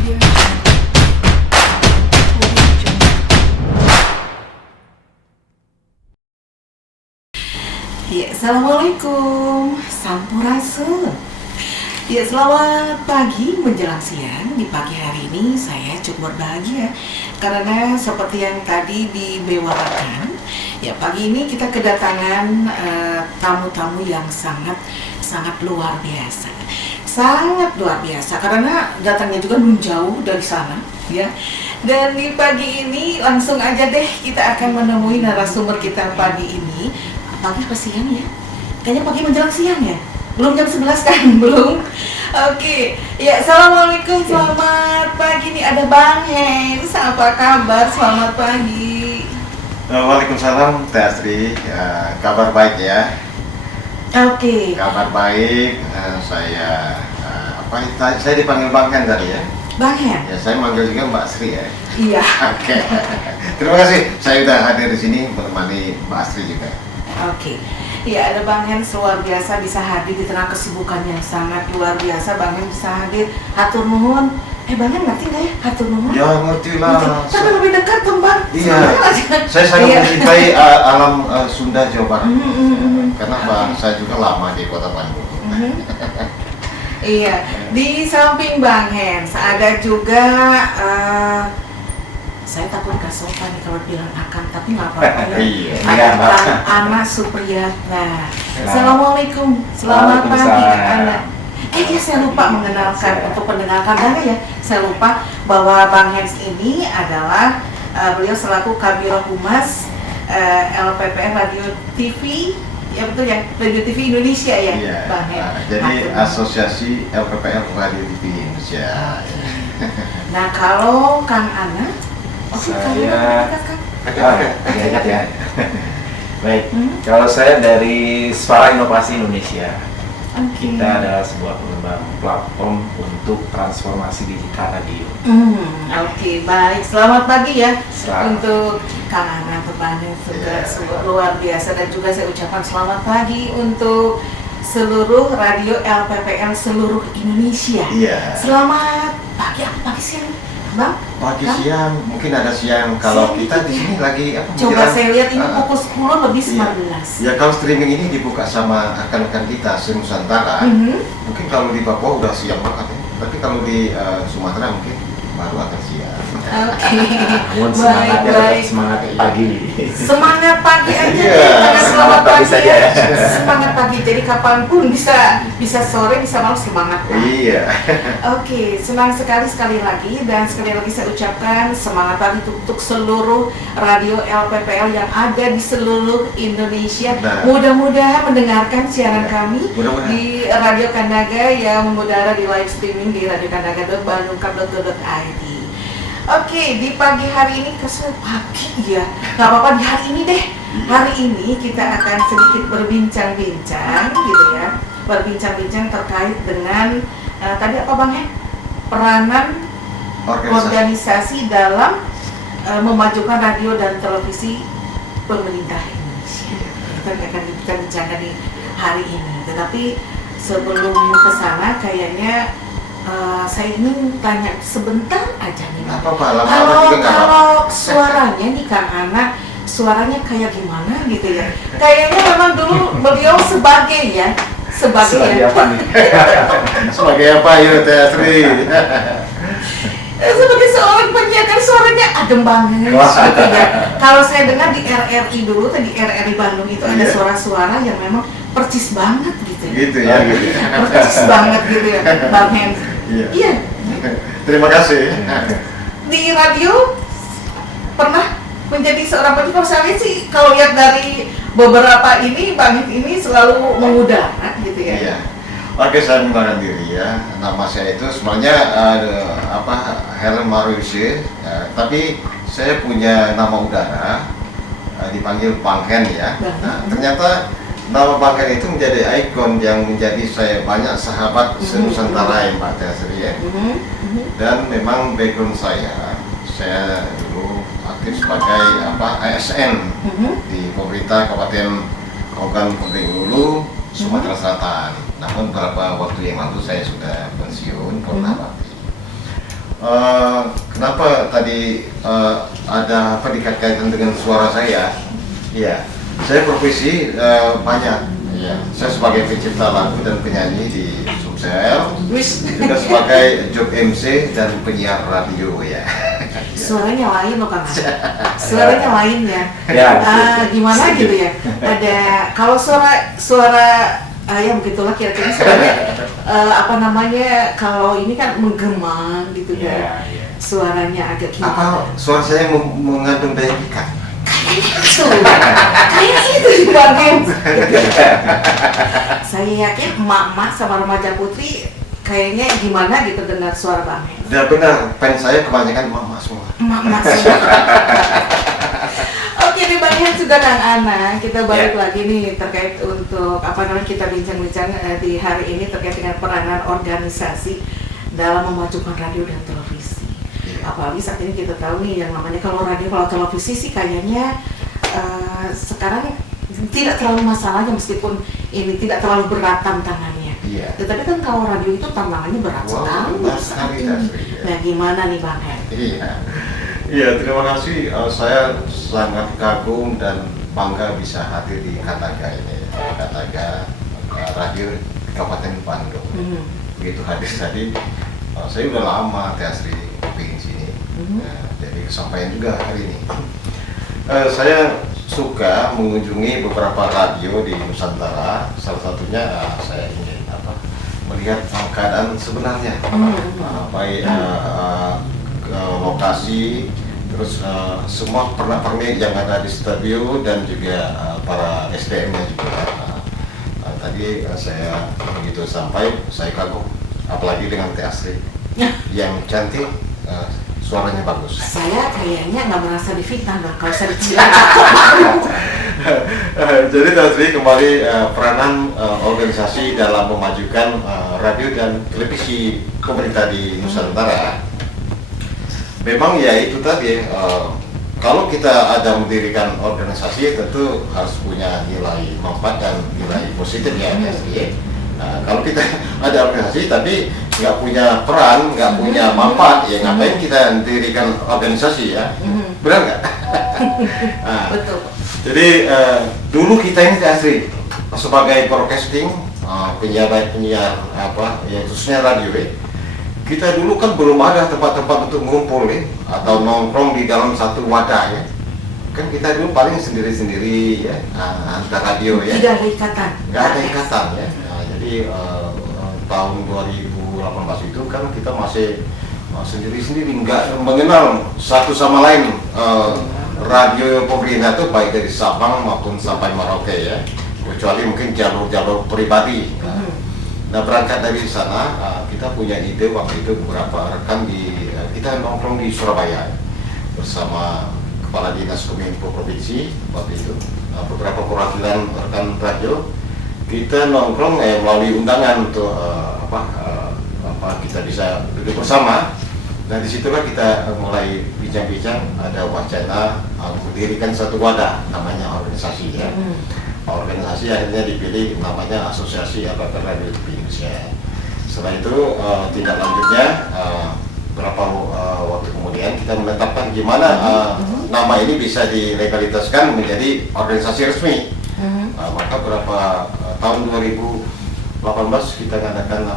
Ya, assalamualaikum, sampurasun. Ya, selamat pagi menjelang siang. Di pagi hari ini saya cukup berbahagia karena seperti yang tadi dibewakan, ya pagi ini kita kedatangan tamu-tamu yang sangat luar biasa. Sangat luar biasa karena datangnya juga jauh dari sana, ya. Dan di pagi ini langsung aja deh kita akan menemui narasumber kita pagi ini. Pagi apa siang ya? Kayaknya pagi menjelang siang ya? Belum jam 11 kan? Belum? Oke. Ya, assalamualaikum, selamat pagi nih, ada Bang Hens. Apa kabar? Selamat pagi. Waalaikumsalam Teh Astri, ya, kabar baik ya. Oke. Kabar baik, saya saya dipanggil Bang Hen tadi ya. Bang Hen? Ya, saya manggil juga Mbak Astri ya. Iya. Oke. Terima kasih, saya sudah hadir di sini menemani Mbak Astri juga. Oke. Ya, ada Bang Hens luar biasa bisa hadir di tengah kesibukan yang sangat luar biasa. Bang Hens bisa hadir. Hatur nuhun. Bang Hens ngerti nggak ya hatur nuhun? Ya ngerti lah. Tapi lebih dekat tuh Bang. Iya. Saya sangat mencintai alam Sunda Jawa Barat. Karena saya juga lama di Kota Bandung. Iya. Di samping Bang Hens ada juga saya takut gak sopan nih kalau bilang akan, tapi nggak apa-apa ya. Iya. Ada Bang Ana Supriyatna. Assalamualaikum, selamat pagi Kak Ana. Iya, saya lupa mengenalkan untuk pendengar Kandanga ya. Saya lupa bahwa Bang Hens ini adalah beliau selaku Kabiro Humas LPPN Radio TV. Ya betul ya, Radio TV Indonesia ya, Iya. Bang Hens. Jadi Asosiasi LPPN Radio TV Indonesia. Nah, kalau Kang Ana, Saya ingat ya. Baik, kalau saya dari Suara Inovasi Indonesia. Kita adalah sebuah pengembang platform untuk transformasi digital radio. Oke, baik. Selamat pagi ya. Selamat. Untuk Kang Ana temannya sudah luar biasa, dan juga saya ucapkan selamat pagi untuk seluruh radio LPPN seluruh Indonesia. Iya. Selamat pagi, apa pagi siang, Bang? Pagi siang, mungkin ada siang. Kalau Siang kita di sini lagi Coba saya lihat ini pukul 10 lebih Iya. 19. Ya kalau streaming ini dibuka sama rekan-rekan kita se-Nusantara, mungkin kalau di Papua udah siang banget ya. Tapi kalau di Sumatera mungkin baru akan siang. Oke. Namun Baik, semangatnya tetap baik. semangat pagi. Semangat pagi aja Iya. nih, karena selamat Semangat pagi pagi saja ya. Semangat pagi, jadi kapanpun bisa sore, bisa malam, semangat pagi. Iya. Oke, senang sekali lagi, dan sekali lagi saya ucapkan semangat pagi untuk seluruh radio LPPL yang ada di seluruh Indonesia. Nah. Mudah-mudahan mendengarkan siaran kami Mudah-mudahan. di Radio Kandaga yang mengudara di live streaming di radiokandaga.bandung.co.id. Oke, di pagi hari ini, kesel pagi ya, nggak apa-apa di hari ini deh. Hari ini kita akan sedikit berbincang-bincang gitu ya, berbincang-bincang terkait dengan tadi apa Bang ya? Peranan organisasi dalam memajukan radio dan televisi pemerintah Indonesia. Kita akan bincangkan di hari ini. Tetapi sebelum ke sana kayaknya saya ingin tanya sebentar aja nih. Nggak apa-apa, lama-lama juga nggak apa-apa. Kalau suaranya nih Kang Ana, suaranya kayak gimana gitu ya? Kayaknya memang dulu beliau sebagai Sebagai apa nih? Sebagai apa ya Teh Astri? Sebagai seorang penyiar, kan suaranya adem banget gitu ya. Kalau saya dengar di RRI dulu, di RRI Bandung itu ada suara-suara yang memang percis banget gitu ya. Gitu ya. Gitu. Percis banget gitu ya, Bang Hens. Iya. Terima kasih. Di radio pernah menjadi seorang penyiar. Kalau saya lihat sih, kalau lihat dari beberapa ini, Bang Hens ini selalu mengudara gitu ya. Iya. Oke, saya mengenalkan diri ya. Nama saya itu sebenarnya Helen Maruisi, tapi saya punya nama udara, dipanggil Bang Hen ya. Nah, ternyata nama Bang Hen itu menjadi ikon yang menjadi saya banyak sahabat se-Nusantara ya Mbak Teh Astri ya. Dan memang background saya dulu aktif sebagai ASN di pemerintah Kabupaten Ogan Komering Sumatera Selatan. Namun beberapa waktu yang lalu saya sudah pensiun karena bakti. Kenapa tadi ada apa dikaitkan dengan suara saya? Iya, saya profesi banyak. Iya, saya sebagai pencipta lagu dan penyanyi di Sumsel, juga sebagai job MC dan penyiar radio ya. Suaranya lain loh Kang. Suaranya lain ya. Ya, Gimana gitu ya? Ada kalau suara ya begitulah kira-kira suaranya apa namanya, kalau ini kan menggema gitu kan. Suaranya agak gimana? Apa suara saya mengandung daya pikat? Kayaknya itu dibangun. Saya yakin emak-emak sama remaja putri kayaknya gimana gitu dengar suara Bang Hen. Ya benar, fans saya kebanyakan mama semua. Emak-emak semua. Oke nih Bang Hen, sudah Kang Ana, kita balik lagi nih terkait untuk apa namanya, kita bincang-bincang di hari ini terkait dengan peranan organisasi dalam memajukan radio dan televisi. Apalagi saat ini kita tahu nih yang namanya kalau radio, kalau televisi sih kayaknya sekarang tidak terlalu masalahnya, meskipun ini tidak terlalu berat tantangannya. Iya. Tetapi kan kalau radio itu tantangannya berat sekali. Nah gimana nih Bang Hen? Iya, terima kasih. Saya sangat kagum dan bangga bisa hadir di Kataga ini. Kataga radio Kabupaten Bandung. Begitu hadir tadi, saya udah lama Asri pengen sini. Jadi kesampaian juga hari ini. Saya suka mengunjungi beberapa radio di Nusantara. Salah satunya saya ingin melihat keadaan sebenarnya, baik lokasi, terus semua pernak-pernik yang ada di studio dan juga para SDM-nya juga. Tadi saya begitu sampai, saya kagum, apalagi dengan Teh Asri yang cantik, suaranya bagus. Saya kayaknya nggak merasa difitnah dong kalau saya bilang cakep. Jadi Teh Asri kembali peranan organisasi dalam memajukan radio dan televisi pemerintah di Nusantara. Memang ya itu tadi, kalau kita ada mendirikan organisasi tentu harus punya nilai manfaat dan nilai positif ya. Kalau kita ada organisasi tapi nggak punya peran, nggak punya manfaat, ya ngapain kita mendirikan organisasi ya? Benar nggak? Betul. Jadi dulu kita ini asli sebagai broadcasting, penyiar apa ya, khususnya radio ya. Kita dulu kan belum ada tempat-tempat untuk ngumpul ya, atau nongkrong di dalam satu wadah ya. Kan kita dulu paling sendiri-sendiri ya, antar radio ya. Tidak ada ikatan. Nggak ada ikatan ya. Jadi tahun 2018 itu kan kita masih sendiri-sendiri, nggak mengenal satu sama lain. Radio pemerintah itu baik dari Sabang maupun sampai Merauke ya, kecuali mungkin jalur-jalur pribadi. Nah berangkat dari sana, kita punya ide waktu itu beberapa rekan kita nongkrong di Surabaya bersama Kepala Dinas Kominfo Provinsi waktu itu, beberapa perwakilan rekan radio, kita nongkrong melalui undangan untuk kita bisa duduk bersama. Nah disitulah kita mulai bincang-bincang, ada wacana mendirikan satu wadah namanya organisasi ya. Organisasi akhirnya dipilih namanya Asosiasi Aparatur Radio Indonesia. Setelah itu tindak lanjutnya beberapa waktu kemudian kita menetapkan gimana nama ini bisa dilegalitaskan menjadi organisasi resmi. Maka beberapa tahun 2018 kita mengadakan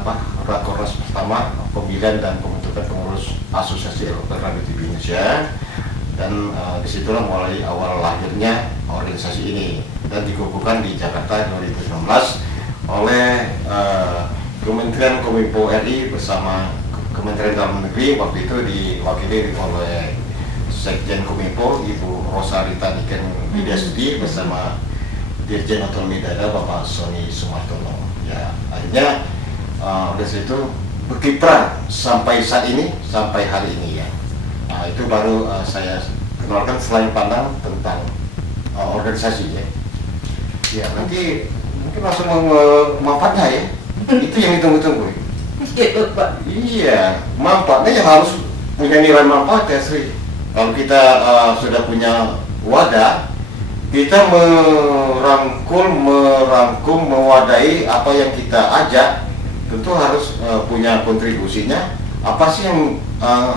Rakornas pertama pemilihan dan pembentukan pengurus Asosiasi Aparatur Radio Indonesia. Dan disitulah mulai awal lahirnya organisasi ini, dan dikukuhkan di Jakarta 2019 oleh Kementerian Kominfo RI bersama Kementerian Dalam Negeri. Waktu itu diwakili oleh Sekjen Kominfo Ibu Rosa Rita Niken Widyastudi bersama Dirjen Otonomi Daerah Bapak Sony Sumartono. Ya, akhirnya organisasi itu berkiprah sampai saat ini, sampai hari ini ya. Nah, itu baru saya kenalkan selain pandang tentang organisasi ya. Ya nanti mungkin langsung manfaatnya ya. Itu yang ditunggu-tunggu. Iya, manfaatnya yang harus punya nilai manfaat ya Sri. Kalau kita sudah punya wadah, kita merangkum, mewadahi apa yang kita ajak, tentu harus punya kontribusinya apa sih yang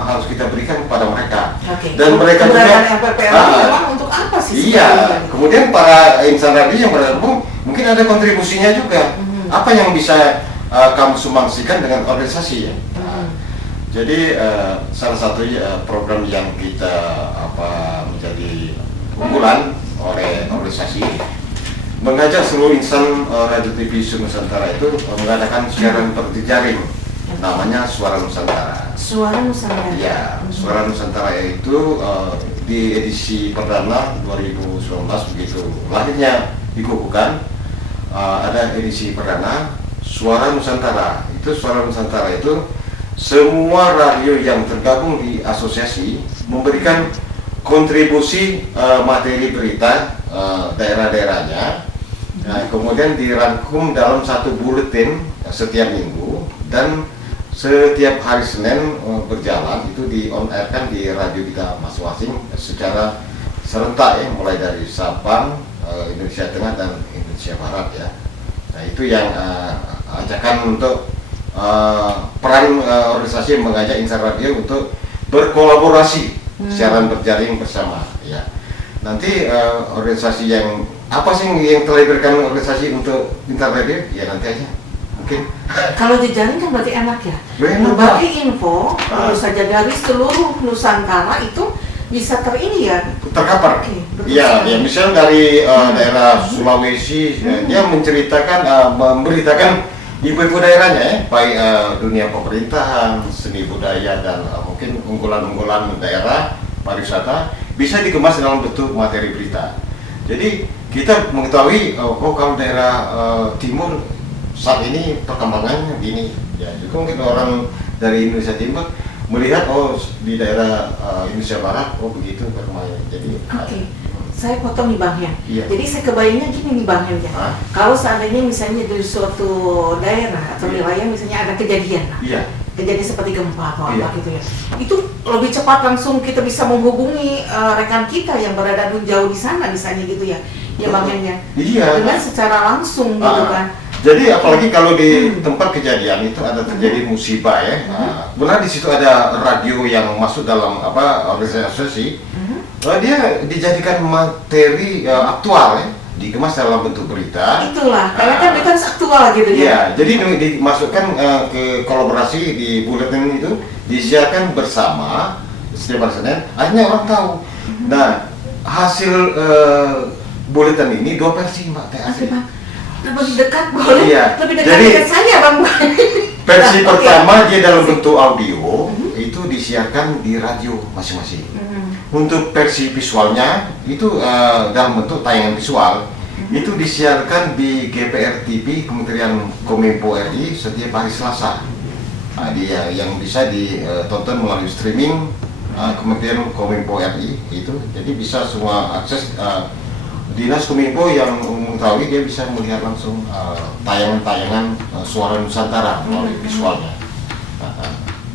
harus kita berikan kepada mereka. Oke. Dan mereka juga keberadaan LPPL ini memang untuk apa sih? iya, sebenarnya? kemudian para insan radio yang bergabung mungkin ada kontribusinya juga. Apa yang bisa kamu sumbangsikan dengan organisasi ya? Jadi salah satu program yang kita menjadi unggulan oleh organisasi mengajak seluruh insan radio TV Nusantara itu mengadakan siaran berjejaring, namanya Suara Nusantara. Suara Nusantara. Ya, Suara Nusantara itu di edisi perdana 2019 begitu lahirnya dikukuhkan. Ada edisi perdana Suara Nusantara. Itu Suara Nusantara itu semua radio yang tergabung di asosiasi memberikan kontribusi materi berita daerah-daerahnya. Nah, kemudian dirangkum dalam satu buletin setiap minggu dan setiap hari Senin berjalan itu di on air kan di radio kita masing-masing secara serentak ya, mulai dari Sabang, Indonesia Tengah dan Indonesia Barat ya. Nah, itu yang ajakan untuk peran organisasi yang mengajak insan radio untuk berkolaborasi siaran berjaring bersama ya. Nanti organisasi yang apa sih yang telah diberikan organisasi untuk insan radio ya nanti aja mungkin. Kalau jejaring kan berarti enak ya. Berbagi info tentu saja dari seluruh Nusantara itu bisa terkapar. Iya, ya misalnya dari daerah Sulawesi, dia menceritakan, memberitakan ibu-ibu daerahnya ya, baik dunia pemerintahan, seni budaya dan mungkin unggulan-unggulan daerah pariwisata bisa dikemas dalam bentuk materi berita. Jadi kita mengetahui kalau daerah timur saat ini perkembangannya gini, ya juga mungkin orang dari Indonesia Timur melihat di daerah Indonesia Barat begitu bermain. Jadi saya potong nih Bang ya. Iya. Jadi saya kebayangnya gini nih Bang ya. Kalau seandainya misalnya di suatu daerah atau wilayah misalnya ada kejadian, kejadian seperti gempa atau apa gitu ya, itu lebih cepat langsung kita bisa menghubungi rekan kita yang berada jauh di sana misalnya gitu ya, ya Bang ya. Iya. Dengan secara langsung gitu kan. Jadi apalagi kalau di tempat kejadian itu ada terjadi musibah ya, benar di situ ada radio yang masuk dalam organisasi, dia dijadikan materi aktual ya, dikemas dalam bentuk berita. Itulah, karena kan berita aktual gitu ya. Iya, jadi dimasukkan ke kolaborasi di buletin itu, disiarkan bersama setiap hari Senin, akhirnya orang tahu. Nah, hasil buletin ini 2 versi Mbak Teh. Lebih dekat boleh, lebih dekat jadi, dengan saya Bang. Versi pertama dia dalam bentuk audio itu disiarkan di radio masing-masing. Untuk versi visualnya itu dalam bentuk tayangan visual itu disiarkan di GPR TV Kementerian Kominfo RI setiap hari Selasa. Dia yang bisa ditonton melalui streaming Kementerian Kominfo RI itu, jadi bisa semua akses Dinas Kominfo yang mengetahui dia bisa melihat langsung tayangan-tayangan Suara Nusantara melalui visualnya.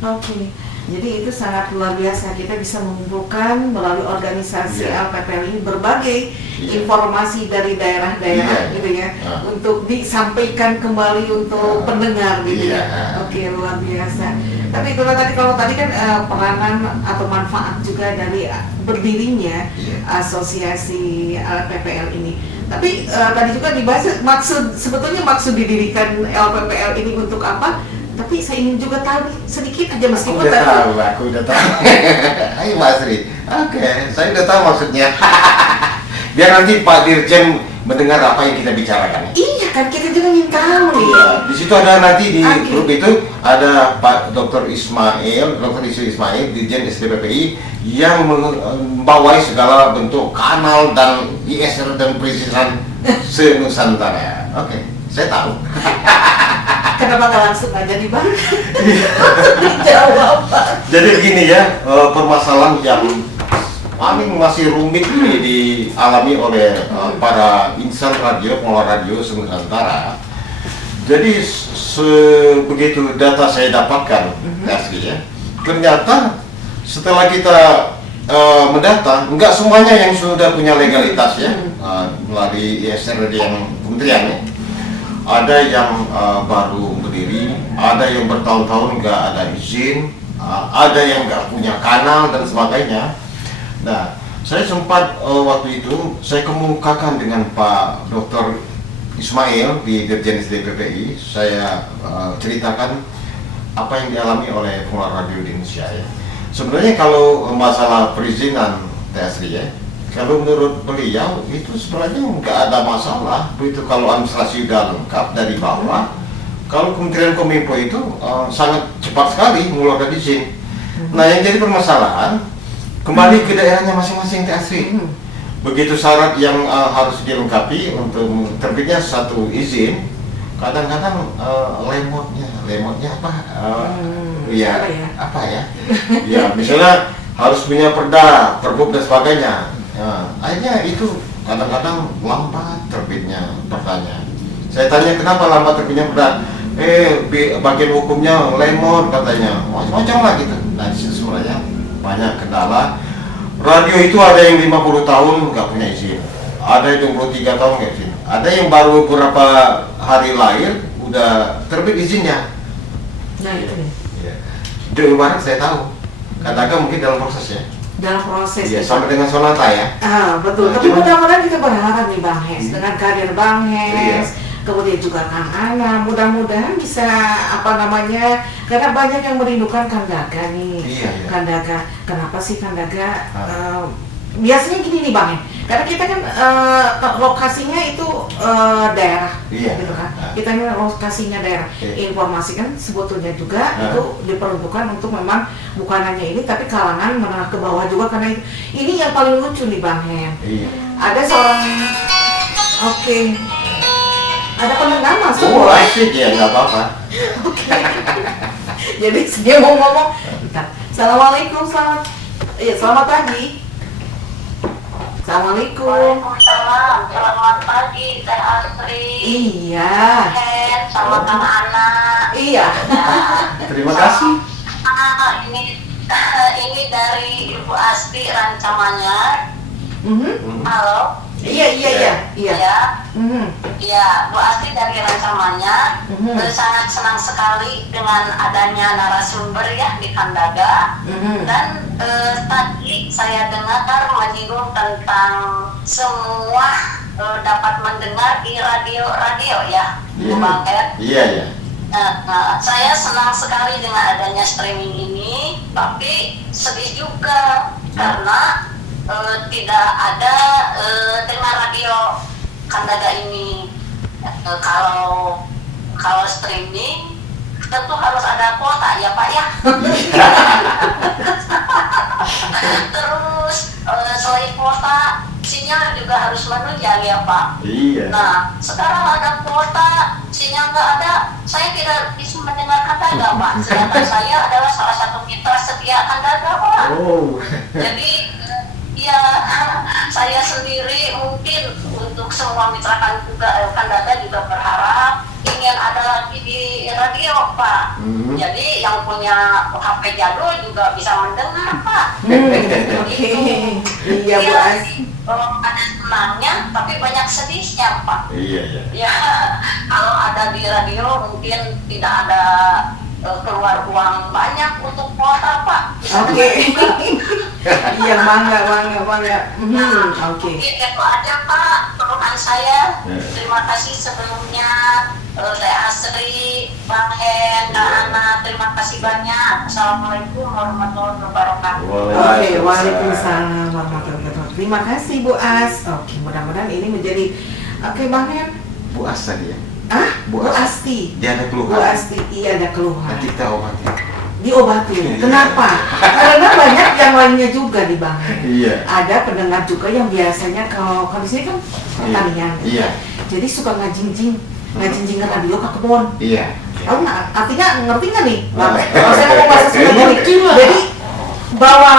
Oke. Jadi itu sangat luar biasa, kita bisa mengumpulkan melalui organisasi LPPL ini berbagai informasi dari daerah-daerah gitu ya, untuk disampaikan kembali untuk pendengar gitu ya. Oke, luar biasa. Tapi kalau tadi kan peranan atau manfaat juga dari berdirinya asosiasi LPPL ini. Tapi tadi juga dibahas sebetulnya maksud didirikan LPPL ini untuk apa? Tapi saya ingin juga tahu sedikit aja meskipun aku udah tahu. Hai Mas Ri. Oke, saya udah tahu maksudnya. Biar nanti Pak Dirjen mendengar apa yang kita bicarakan. Iya kan, kita juga ingin tahu nih. Di situ ada nanti di grup itu ada Pak Dr. Ismail, Dr. Ismail, Dirjen SDPPI yang membawai segala bentuk kanal dan ISR dan perizinan se-Nusantara. Oke, saya tahu. Kenapa nggak langsung aja nih Bang? Dijawab. Jadi begini ya, permasalahan yang paling masih rumit dialami oleh para insan radio, pengelola radio se-Nusantara. Jadi begitu data saya dapatkan, ya, ternyata setelah kita mendata, enggak semuanya yang sudah punya legalitas ya, melalui ISR yang kementerian ya. Ada yang baru berdiri, ada yang bertahun-tahun nggak ada izin, ada yang nggak punya kanal dan sebagainya. Nah, saya sempat waktu itu saya kemukakan dengan Pak Dr. Ismail di Dirjen DPPI. Saya ceritakan apa yang dialami oleh pengelola radio di Indonesia ya. Sebenarnya kalau masalah perizinan TSRI ya, kalau menurut beliau itu sebenarnya nggak ada masalah. Begitu kalau administrasi sudah lengkap dari bawah, kalau Kementerian Kominfo itu sangat cepat sekali mengeluarkan izin. Nah, yang jadi permasalahan kembali ke daerahnya masing-masing TSRI. Begitu syarat yang harus dilengkapi untuk terbitnya satu izin, kadang-kadang lemotnya apa? Apa ya? Ya, misalnya harus punya perda, perbuk dan sebagainya. Akhirnya itu kadang-kadang lambat terbitnya perdanya. Saya tanya kenapa lambat terbitnya perda? Bagian hukumnya lemot katanya, macam-macam lah gitu. Nah, di situ sebenarnya banyak kendala. Radio itu ada yang 50 tahun nggak punya izin, ada yang 23 tahun nggak izin, ada yang baru beberapa hari lahir udah terbit izinnya. Nah itu nih. Ya. Di luar saya tahu, katakan mungkin dalam proses ya. Dalam proses. Iya, sampai dengan sonata ya. Betul. Nah, Tapi mudah-mudahan kita berharap nih Bang Hes, dengan karir Bang Hes, kemudian juga Kang Ana, mudah-mudahan bisa karena banyak yang merindukan Kandaga nih. Iya. Kandaga, kenapa sih Kandaga? Biasanya gini nih Bang, karena kita kan lokasinya itu daerah, gitu kan. Kita ini lokasinya daerah. Informasi kan sebetulnya juga itu diperuntukkan untuk memang bukan hanya ini, tapi kalangan menengah ke bawah juga, karena ini yang paling lucu nih Bang Hen. Iya. Ada seorang, ada pendengar masuk. Asik ya, nggak apa-apa. Jadi dia mau ngomong. Assalamualaikum, selamat pagi. Assalamualaikum. Waalaikumsalam. Selamat pagi Teh Astri. Iya. Sama Kang Ana. Iya. Terima kasih. Ini dari Ibu Asti rancamannya. Halo. Iya. Iya, Bu Asti dari rancamannya. Sangat senang sekali dengan adanya narasumber ya di Kandaga. Dan tadi saya dengar menyinggung tentang semua dapat mendengar di radio ya, Bu Bang Her. Iya. Nah, saya senang sekali dengan adanya streaming ini, tapi sedih juga karena tidak ada dengan radio Kandaga ini. Kalau streaming tentu harus ada kuota ya Pak ya. Terus selain kuota, sinyal juga harus menunjang ya Pak. Iya. Nah, sekarang ada kuota, sinyal nggak ada, saya tidak bisa mendengar Kandaga Pak. Sedangkan saya adalah salah satu mitra setia Kandaga Pak. Jadi ya, saya sendiri mungkin untuk semua mitra Kandaga juga berharap ingin ada lagi di radio Pak. Jadi yang punya HP jadul juga bisa mendengar Pak. Iya Bu Asti. Ada senangnya tapi banyak sedihnya Pak. Iya. Ya, kalau ada di radio mungkin tidak ada keluar uang banyak untuk kuota Pak. Iya, bangga. Mungkin itu aja Pak keluhan saya. Terima kasih sebelumnya Teh Asri, Bang Hen, Kak Ana, terima kasih banyak. Assalamualaikum warahmatullahi wabarakatuh. Waalaikumsalam warahmatullahi wabarakatuh. Terima kasih Bu As. Mudah-mudahan ini menjadi Bang Hen. Bu As tadi ya. Bu Asti. Dia ada keluhan. Bu Asti, iya ada keluhan. Nanti kita obati. Diobatin. Kenapa? Karena banyak yang lainnya juga di Bang. Iya. Ada pendengar juga yang biasanya kalau di sini kan pertanian. Iya. Jadi suka ngajingjing radio ke kebun. Iya. Kamu artinya ngerti nggak nih? Kalau saya ngomong bahasa Sunda nih. Jadi bawa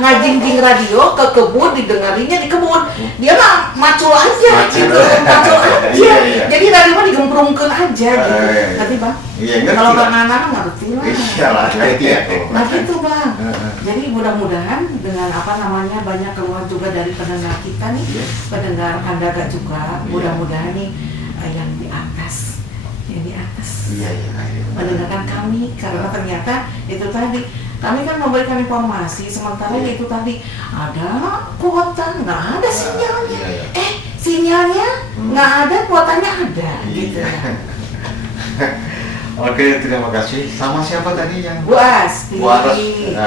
ngajingjing radio ke kebun, didengarinya di kebun. Dia mah macul aja gitu, macul aja. Iya. Jadi radio mah digemprungkeun aja gitu. Ngerti Bang? Iya, ngerti. Kalau Bang Nana ngerti lah. Iyalah, ngerti ya. Nah gitu Bang. Jadi mudah-mudahan dengan banyak keluhan juga dari pendengar kita nih, pendengar Kandaga juga. Mudah-mudahan nih yang di atas Iya. mendengarkan kami, karena ternyata itu tadi kami kan memberikan informasi, sementara itu tadi ada kuota, nggak ada sinyalnya. Iya. Sinyalnya nggak ada, kuotanya ada, gitu. Oke, terima kasih. Sama siapa tadi yang? Bu Asti. Bu Aras.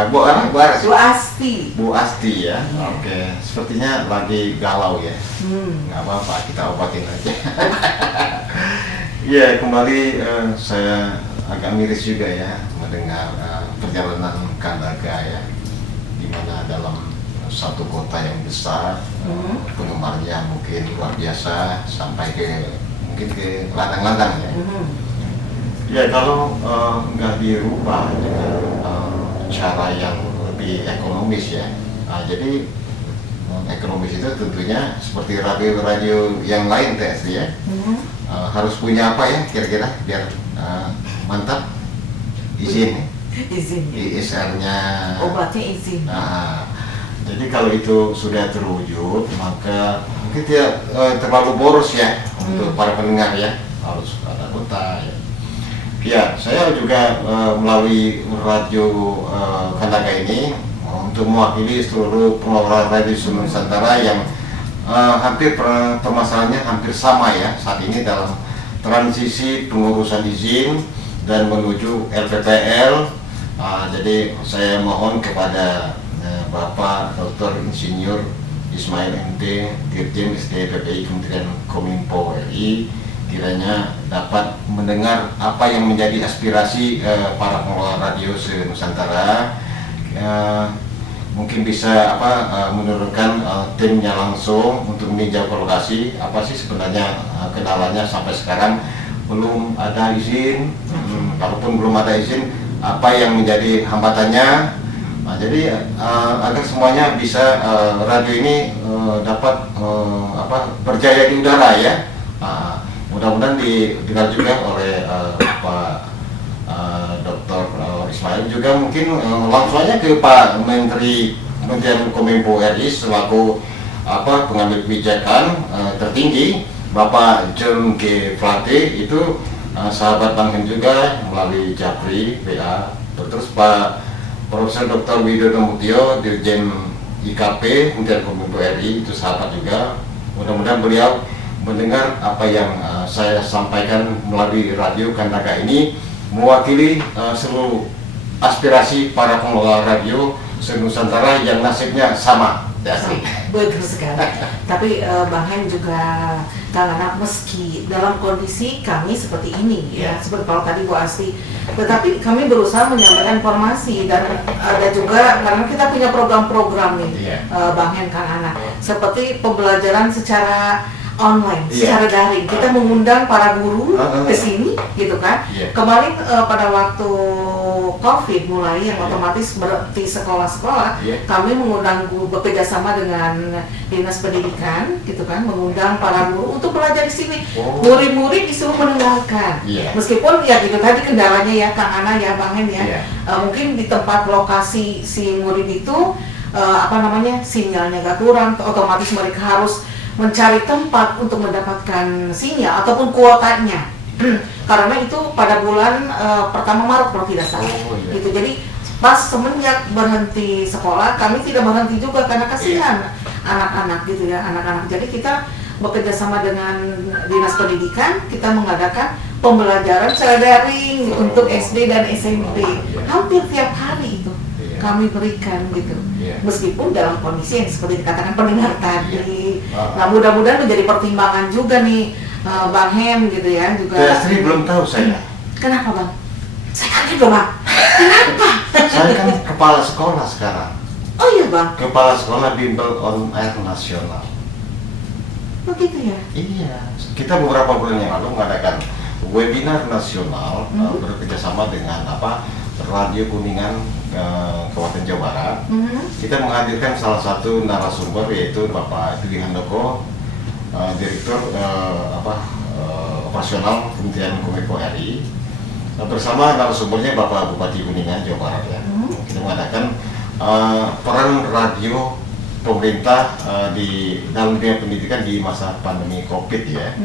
Bu Aras. Bu Asti. Bu Asti ya. Iya. Oke, sepertinya lagi galau ya. Nggak apa-apa, kita obatin aja. Iya, kembali saya agak miris juga ya mendengar perjalanan Kandaga ya, di mana dalam satu kota yang besar, penggemarnya mungkin luar biasa sampai mungkin ke ladang-ladang ya. Ya kalau nggak dirubah dengan cara yang lebih ekonomis ya, jadi ekonomis itu tentunya seperti radio-radio yang lain TSD ya, harus punya apa ya kira-kira biar mantap, izin ISR-nya, obatnya izin. Jadi kalau itu sudah terwujud maka mungkin tidak terlalu boros ya untuk para pendengar ya, harus ada kota ya. Ya, saya juga melalui radio Kandaga ini untuk mewakili seluruh pengelola radio seluruh Nusantara yang hampir permasalahannya hampir sama ya saat ini dalam transisi pengurusan izin dan menuju LPPL. Jadi saya mohon kepada Bapak Dr. Insinyur Ismail MT, Dirjen SDPPI Kementerian Kominfo RI, kiranya dapat mendengar apa yang menjadi aspirasi para pengelola radio se-Nusantara. Mungkin bisa menurunkan timnya langsung untuk meninjau ke lokasi apa sih sebenarnya kendalanya sampai sekarang belum ada izin. Kalaupun belum ada izin, apa yang menjadi hambatannya. Jadi agar semuanya bisa radio ini dapat berjaya di udara ya. Mudah-mudahan didengar juga oleh Pak Dr. Ismail, juga mungkin langsung aja ke Pak Menteri Kementerian Kominfo RI selaku pengambil kebijakan tertinggi, Bapak John G. Plate, itu sahabat Bang Hen juga melalui Japri WA. Terus Pak Profesor Dr. Widodo Muktio, Dirjen IKP Kementerian Kominfo RI, itu sahabat juga. Mudah-mudahan beliau mendengar apa yang saya sampaikan melalui radio Kandaga ini, mewakili seluruh aspirasi para pengelola radio se-Nusantara yang nasibnya sama. Betul sekali. Tapi Bang Hen juga karena meski dalam kondisi kami seperti ini ya, seperti kalau tadi Bu Asti, tetapi kami berusaha menyampaikan informasi, dan ada juga karena kita punya program-program nih Bang Hen, Kang Ana, seperti pembelajaran secara online, secara daring. Kita mengundang para guru ke sini, gitu kan. Kemarin pada waktu COVID mulai yang otomatis berhenti sekolah-sekolah, kami mengundang guru, bekerja sama dengan Dinas Pendidikan, gitu kan, mengundang para guru untuk belajar di sini. Murid-murid disuruh mendengarkan. Meskipun ya gitu tadi kendalanya ya Kang Ana ya, Bang Hen ya. Mungkin di tempat lokasi si murid itu sinyalnya agak kurang, otomatis mereka harus mencari tempat untuk mendapatkan sinyal ataupun kuotanya. Karena itu pada bulan pertama Maret kalau tidak salah. Gitu. Jadi pas semenjak berhenti sekolah, kami tidak berhenti juga karena kasihan anak-anak gitu ya, anak-anak. Jadi kita bekerja sama dengan Dinas Pendidikan, kita mengadakan pembelajaran secara daring untuk SD dan SMP. Hampir tiap hari itu kami berikan gitu. Meskipun dalam kondisi yang seperti dikatakan pendengar tadi. Nah, mudah-mudahan menjadi pertimbangan juga nih Bang Hen gitu ya juga. Istri belum tahu saya. Kenapa Bang? Saya kaget loh Bang. Kenapa? Saya kan kepala sekolah sekarang. Oh iya Bang. Kepala sekolah Bimbel On Air Nasional. Begitu ya? Iya. Kita beberapa bulan yang lalu mengadakan webinar nasional bekerjasama dengan Radio Kuningan Kabupaten Jawa Barat. Kita menghadirkan salah satu narasumber yaitu Bapak Dwi Handoko, Direktur Operasional Kementerian Kominfo RI, bersama narasumbernya Bapak Bupati Kuningan Jawa Barat ya. Kita mengadakan peran radio pemerintah di dalam dunia pendidikan di masa pandemi COVID ya.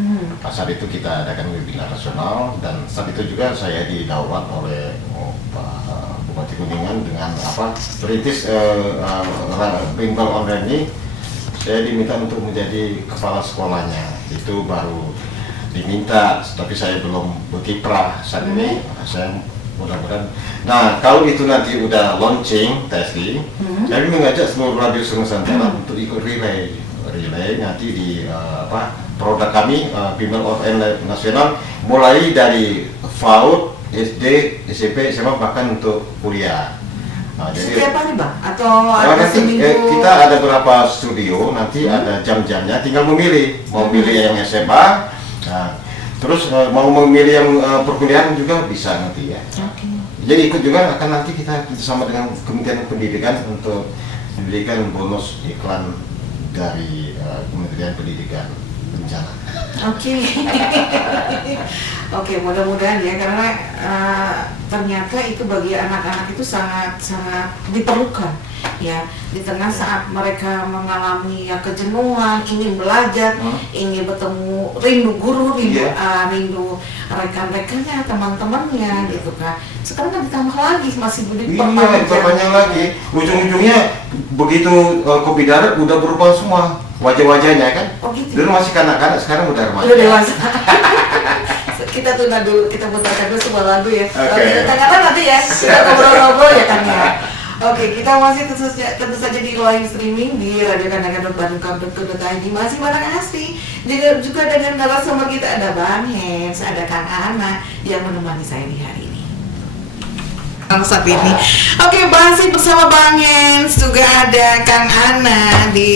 Saat itu kita adakan webinar nasional, dan saat itu juga saya didaulat oleh Pak Bupati Kuningan dengan apa British Bimbel Online ini. Saya diminta untuk menjadi kepala sekolahnya, itu baru diminta, tapi saya belum berkiprah saat ini. Saya mudah-mudahan. Nah, kalau itu nanti udah launching testing, saya mengajak seluruh radio Nusantara untuk ikut relay nanti di produk kami Bimbel Online Nasional, mulai dari PAUD, SD, SMP, SMA, bahkan untuk kuliah. Nah, jadi setiap hari bang? Atau ada nanti seminggu? kita ada beberapa studio, nanti ada jam-jamnya, tinggal memilih, mau pilih yang SMA, nah, terus mau memilih yang perkuliahan juga bisa nanti ya. Jadi ikut juga akan nanti kita bersama dengan Kementerian Pendidikan untuk memberikan bonus iklan dari Kementerian Pendidikan bencana. Oke, mudah-mudahan ya, karena ternyata itu bagi anak-anak itu sangat diperlukan ya, di tengah saat mereka mengalami ya kejenuhan, ingin belajar, ingin bertemu, rindu guru, rindu rekan-rekannya, teman-temannya gitu kan. Sekarang kan ditambah lagi masih diperpanjang lagi. Ujung-ujungnya begitu kopi darat udah berubah semua wajah-wajahnya kan. Gitu. Dulu masih kanak-kanak, sekarang udah remaja. Udah dewasa. Kita tunda dulu, kita putarkan dulu sebuah lagu ya. Kita tanyakan nanti ya, kita ngobrol-ngobrol ya kan ya. Oke, kita masih tentu saja di live streaming di radiokandakan.bandung.co.id, masih bareng Asti. Juga dengan narasumber kita ada Bang Hens, ada Kang Ana yang menemani saya di hari ini. Saat ini, oke, masih bersama Bang Hens, juga ada Kang Ana di.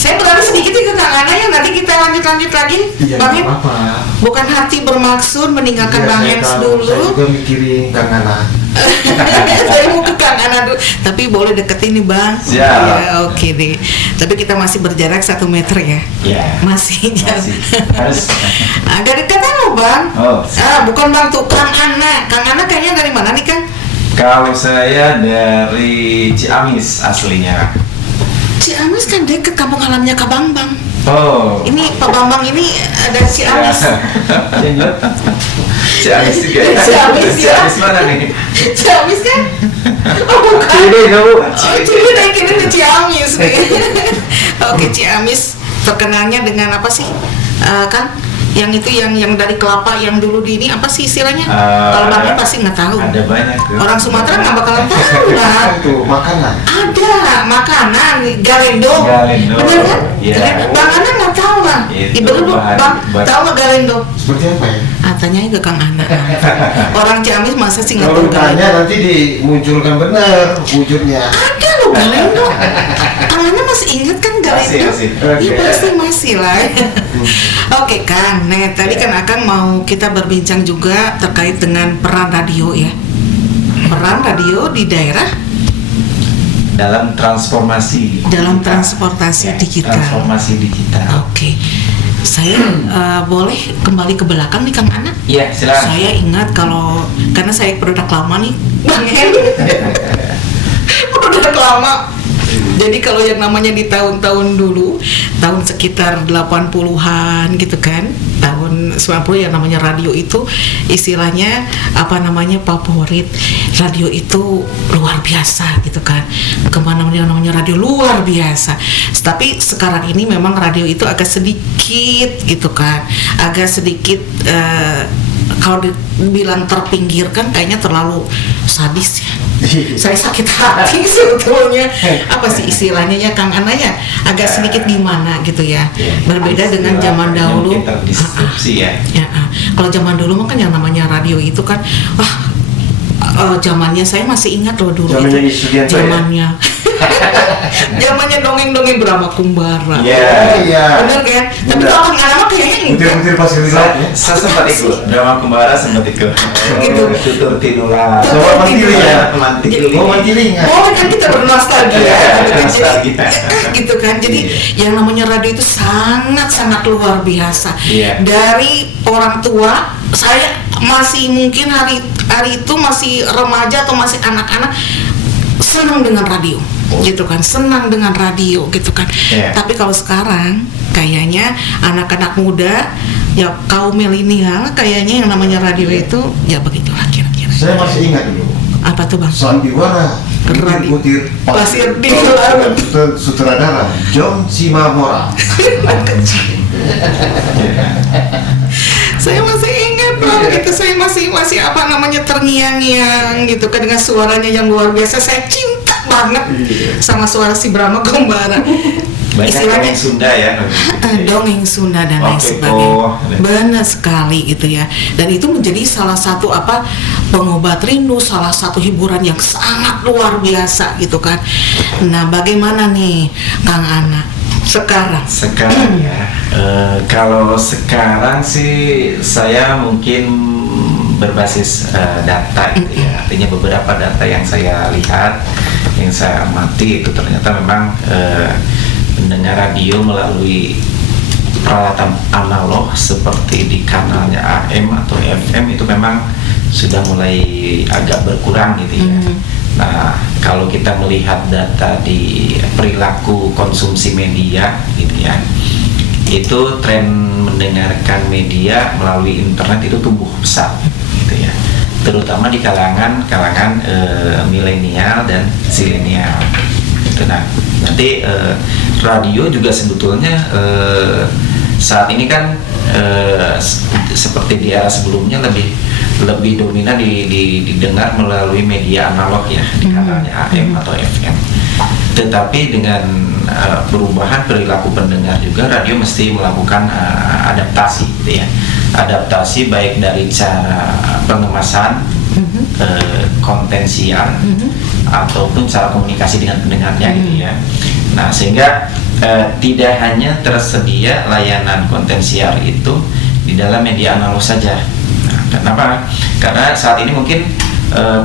Saya beralih sedikit ya ke Kang Ana ya, nanti kita lanjut lagi. Iya, Bang Hens, apa? bukan hati bermaksud meninggalkan Bang Hens dulu. Saya juga mikirin Kang Ana. Saya mau ke Kang Ana dulu, tapi boleh deketin nih Bang. Siap. Ya, oke deh. Tapi kita masih berjarak 1 meter ya. Iya. Masih. Harus. Agak deketan loh Bang. Oh. Bukan Bang tuh, Kang Ana. Kang Ana kayaknya dari mana nih Kang? Kalau saya dari Ciamis aslinya. Ciamis kan deket kampung halamannya Kak Bambang. Oh. Ini Pak Bambang ini ada Ciamis. Ciamis juga ya? Ciamis ya? Ciamis mana nih? Ciamis kan? Oh bukan. Cide kamu. Cide kira di Ciamis. Oke, Ciamis terkenalnya dengan apa sih, Kang? Yang itu yang dari kelapa yang dulu di ini apa sih istilahnya? Kalau Bang pasti nggak tahu. Ada banyak tuh. Orang Sumatera nggak bakalan tahu lah. Itu makanan. Ada makanan galendo. Galendo. Bener kan? Iya. Bang Ana nggak tahu lah. Itu Ibu bahan- Bang bahan- tahu nggak galendo? Seperti apa ya? Tanyanya ke Kang Ana. Orang Ciamis masa sih nggak Kalau tahu tanya galendo? nanti dimunculkan benar wujudnya. Ada loh galendo. Kang Ana masih ingat kan galendo? Masih. Iya masih lah. Oke Kang, nah tadi kan Akang mau kita berbincang juga terkait dengan peran radio ya. Peran radio di daerah Dalam transportasi digital. Transformasi digital. Oke. Saya boleh kembali ke belakang nih Kang Ana? Iya, silakan. Saya ingat karena saya produk lama nih, Bang Hen. Produk lama. Jadi kalau yang namanya di tahun-tahun dulu, tahun sekitar 80-an gitu kan, tahun 90 yang namanya radio itu istilahnya favorit. Radio itu luar biasa gitu kan. Kemana-mana yang namanya radio luar biasa. Tapi sekarang ini memang radio itu agak sedikit gitu kan, agak sedikit kalau dibilang terpinggirkan kayaknya terlalu sadis ya. Saya sakit hati sebetulnya. Apa sih istilahnya ya Kang Ana ya? Agak sedikit gimana gitu ya. Berbeda dengan zaman dahulu. Disrupsi ya. Kalau zaman dulu mah kan yang namanya radio itu kan zamannya saya masih ingat loh dulu Zamannya itu. Isudianto Zamannya. Zamannya dongeng-dongeng drama Kumbara. Iya. Bener kan? Tapi kalau Kang Ana mah kayaknya Butir-butir pasir laut ya. Saya sempat ikut drama Kumbara, sempat ikut. Gitu. Tutur Tinula. Sobat Mantili ya. Mantili. Oh, Mantili. Oh kan kita bernostalgia. Nostalgia. Gitu kan. Jadi yang namanya radio itu sangat-sangat luar biasa. Iya. Dari orang tua, saya masih mungkin hari itu masih remaja atau masih anak-anak senang dengan radio. Gitu kan, senang dengan radio gitu kan. Yeah. Tapi kalau sekarang kayaknya anak-anak muda ya kaum milenial kayaknya yang namanya radio itu ya begitulah kira-kira. Saya masih ingat dulu. Apa tuh Bang? Sandiwara butir Pasir di Laut. Sutradara John Cimamora. Saya masih ingat Bang, gitu. Saya masih apa namanya terngiang-ngiang gitu kan dengan suaranya yang luar biasa. Saya cinta banget sama suara si Brahma Kumbara. Banyak Istilahnya dongeng Sunda ya. dongeng Sunda dan lain Oke, sebagainya. Benar sekali gitu ya. Dan itu menjadi salah satu pengobat rindu, salah satu hiburan yang sangat luar biasa gitu kan. Nah, bagaimana nih Kang Ana sekarang? Ya, kalau sekarang sih saya mungkin berbasis data gitu ya. Artinya beberapa data yang saya lihat, yang saya amati itu ternyata memang mendengar radio melalui peralatan analog seperti di kanalnya AM atau FM itu memang sudah mulai agak berkurang gitu ya. Nah, kalau kita melihat data di perilaku konsumsi media gitu ya, itu tren mendengarkan media melalui internet itu tumbuh besar gitu ya, terutama di kalangan milenial dan zilenial. Nah, nanti radio juga sebetulnya saat ini kan seperti di era sebelumnya lebih dominan didengar melalui media analog ya, di kanalnya AM atau FM. Tetapi dengan perubahan perilaku pendengar juga, radio mesti melakukan adaptasi gitu ya. Adaptasi baik dari cara pengemasan konten siar ataupun cara komunikasi dengan pendengarnya gitu ya. Nah, sehingga tidak hanya tersedia layanan konten siar itu di dalam media analog saja. Nah, kenapa? Karena saat ini mungkin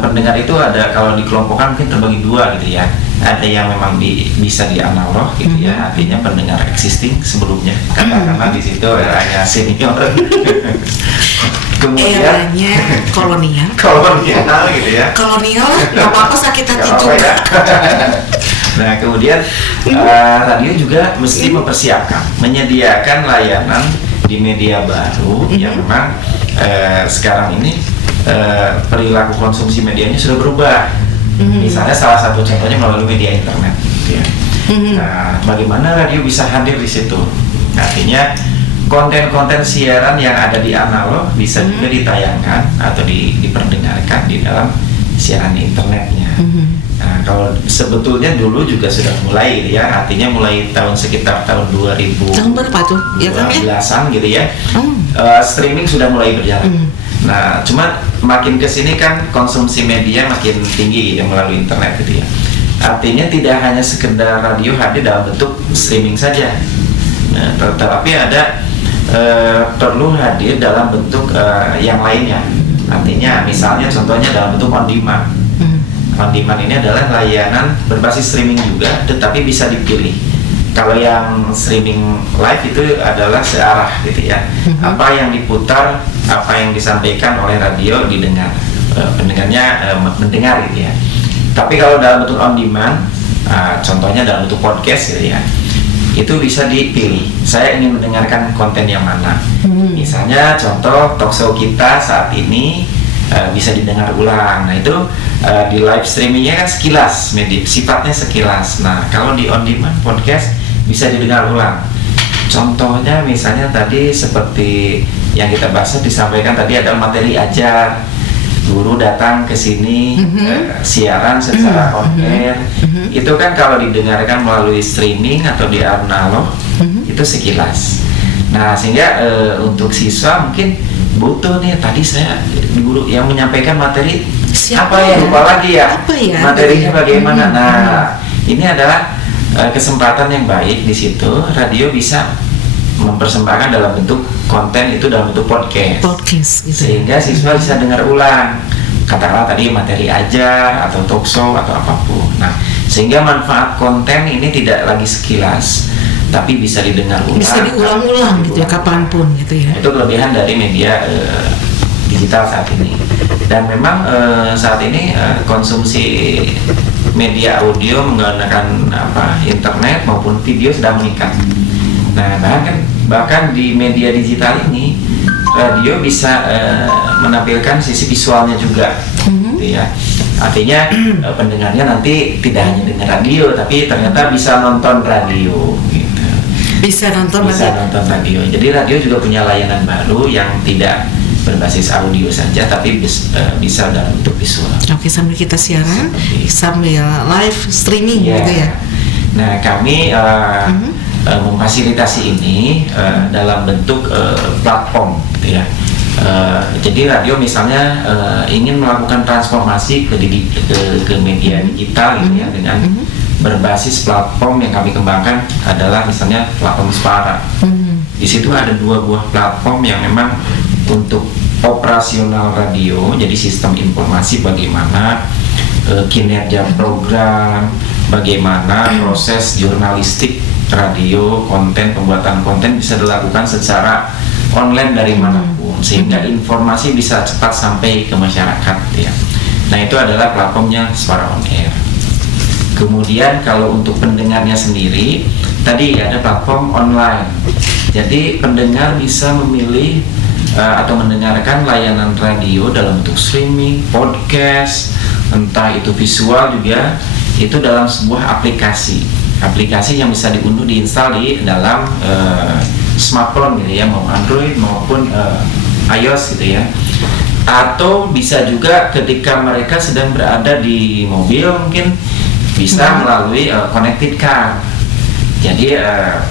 pendengar itu ada, kalau dikelompokkan mungkin terbagi dua gitu ya. Ada yang memang bisa di analog gitu ya, artinya pendengar existing sebelumnya, karena di situ eranya senior. Kemudian Eranya kolonial gitu ya. Kolonial, nggak apa-apa, sakit hati juga. Ya. Nah, kemudian radio juga mesti mempersiapkan, menyediakan layanan di media baru yang memang sekarang ini perilaku konsumsi medianya sudah berubah. Misalnya salah satu contohnya melalui media internet gitu ya. Nah, bagaimana radio bisa hadir di situ? Artinya konten-konten siaran yang ada di analog bisa juga ditayangkan atau diperdengarkan di dalam siaran internetnya. Nah, kalau sebetulnya dulu juga sudah mulai gitu ya, artinya mulai sekitar tahun 2000 Tahun berapa tuh? Ya kan ya? 12-an gitu ya. Streaming sudah mulai berjalan. Nah, cuma makin kesini kan konsumsi media makin tinggi ya melalui internet gitu ya. Artinya tidak hanya sekedar radio hadir dalam bentuk streaming saja. Nah, tetapi ada perlu hadir dalam bentuk yang lainnya. Artinya misalnya contohnya dalam bentuk on demand. On demand ini adalah layanan berbasis streaming juga, tetapi bisa dipilih. Kalau yang streaming live itu adalah searah gitu ya. Apa yang diputar, apa yang disampaikan oleh radio didengar, pendengarnya mendengar gitu ya. Tapi kalau dalam bentuk on demand, contohnya dalam bentuk podcast gitu ya, itu bisa dipilih. Saya ingin mendengarkan konten yang mana. Misalnya contoh talkshow kita saat ini bisa didengar ulang. Nah, itu di live streamingnya kan sekilas, sifatnya sekilas. Nah, kalau di on demand podcast bisa didengar ulang. Contohnya misalnya tadi seperti yang kita bahas, disampaikan tadi ada materi ajar, guru datang ke sini siaran secara on air. Itu kan kalau didengarkan melalui streaming atau di analog itu sekilas. Nah, sehingga untuk siswa mungkin butuh nih, tadi saya guru yang menyampaikan materi Siapa apa ya, lupa lagi ya, Apa ya? materinya bagaimana. Nah, ini adalah kesempatan yang baik di situ. Radio bisa mempersembahkan dalam bentuk konten itu dalam bentuk podcast gitu. Sehingga siswa bisa dengar ulang, katakanlah tadi materi ajar atau talkshow atau apapun. Nah, sehingga manfaat konten ini tidak lagi sekilas, tapi bisa didengar ulang, Bisa diulang-ulang gitu ya, kapanpun gitu ya. Itu kelebihan dari media digital saat ini. Dan memang saat ini konsumsi media audio menggunakan internet maupun video sedang meningkat. Nah, bahkan di media digital ini radio bisa menampilkan sisi visualnya juga, gitu ya. Artinya pendengarnya nanti tidak hanya dengar radio, tapi ternyata bisa nonton radio gitu. Bisa nonton radio. Jadi radio juga punya layanan baru yang tidak berbasis audio saja, tapi bisa dalam bentuk visual. Oke, sambil kita siaran, sambil live streaming gitu ya. Nah, kami memfasilitasi ini dalam bentuk platform gitu ya. Jadi radio misalnya ingin melakukan transformasi ke media digital gitu ya, dengan berbasis platform yang kami kembangkan adalah misalnya platform Suara. Di situ ada 2 buah platform yang memang untuk operasional radio, jadi sistem informasi bagaimana kinerja program, bagaimana proses jurnalistik radio, pembuatan konten bisa dilakukan secara online dari manapun, sehingga informasi bisa cepat sampai ke masyarakat ya. Nah, itu adalah platformnya Suara On Air. Kemudian kalau untuk pendengarnya sendiri, tadi ada platform online. Jadi pendengar bisa memilih atau mendengarkan layanan radio dalam bentuk streaming, podcast, entah itu visual juga, itu dalam sebuah aplikasi yang bisa diunduh, diinstal di dalam smartphone gitu ya, mau Android maupun iOS gitu ya. Atau bisa juga ketika mereka sedang berada di mobil mungkin bisa melalui connected car. Jadi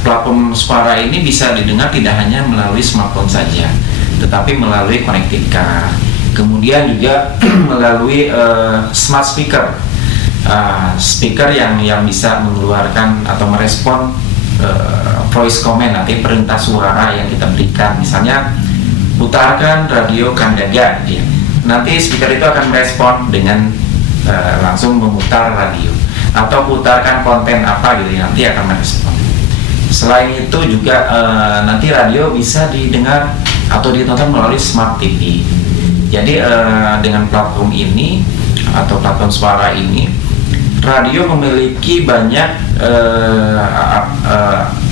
platform Suara ini bisa didengar tidak hanya melalui smartphone saja, tetapi melalui connected car. Kemudian juga melalui smart speaker, speaker yang bisa mengeluarkan atau merespon voice command, nanti perintah suara yang kita berikan. Misalnya putarkan radio Kandaga, ya. Nanti speaker itu akan merespon dengan langsung memutar radio, atau putarkan konten apa gitu, nanti akan merespon. Selain itu juga nanti radio bisa didengar atau ditonton melalui smart TV. Jadi dengan platform ini atau platform Suara ini, radio memiliki banyak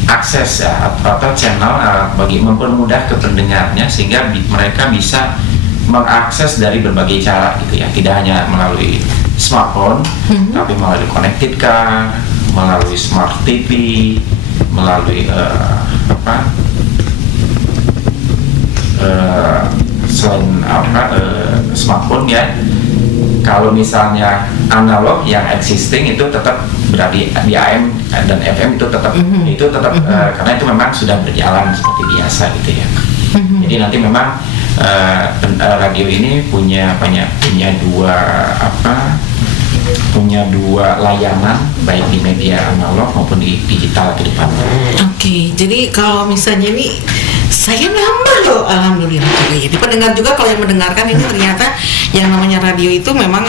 akses ya, atau channel bagi mempermudah ke pendengarnya, sehingga mereka bisa mengakses dari berbagai cara gitu ya, tidak hanya melalui smartphone, tapi melalui connected car, melalui smart TV, melalui selain smartphone ya. Kalau misalnya analog yang existing itu tetap berada di AM dan FM itu tetap karena itu memang sudah berjalan seperti biasa gitu ya. Jadi nanti memang radio ini punya dua layanan, baik di media analog maupun di digital ke depannya. Oke, jadi kalau misalnya ini saya nambah loh, alhamdulillah juga ya. Di pendengar juga kalau yang mendengarkan ini ternyata yang namanya radio itu memang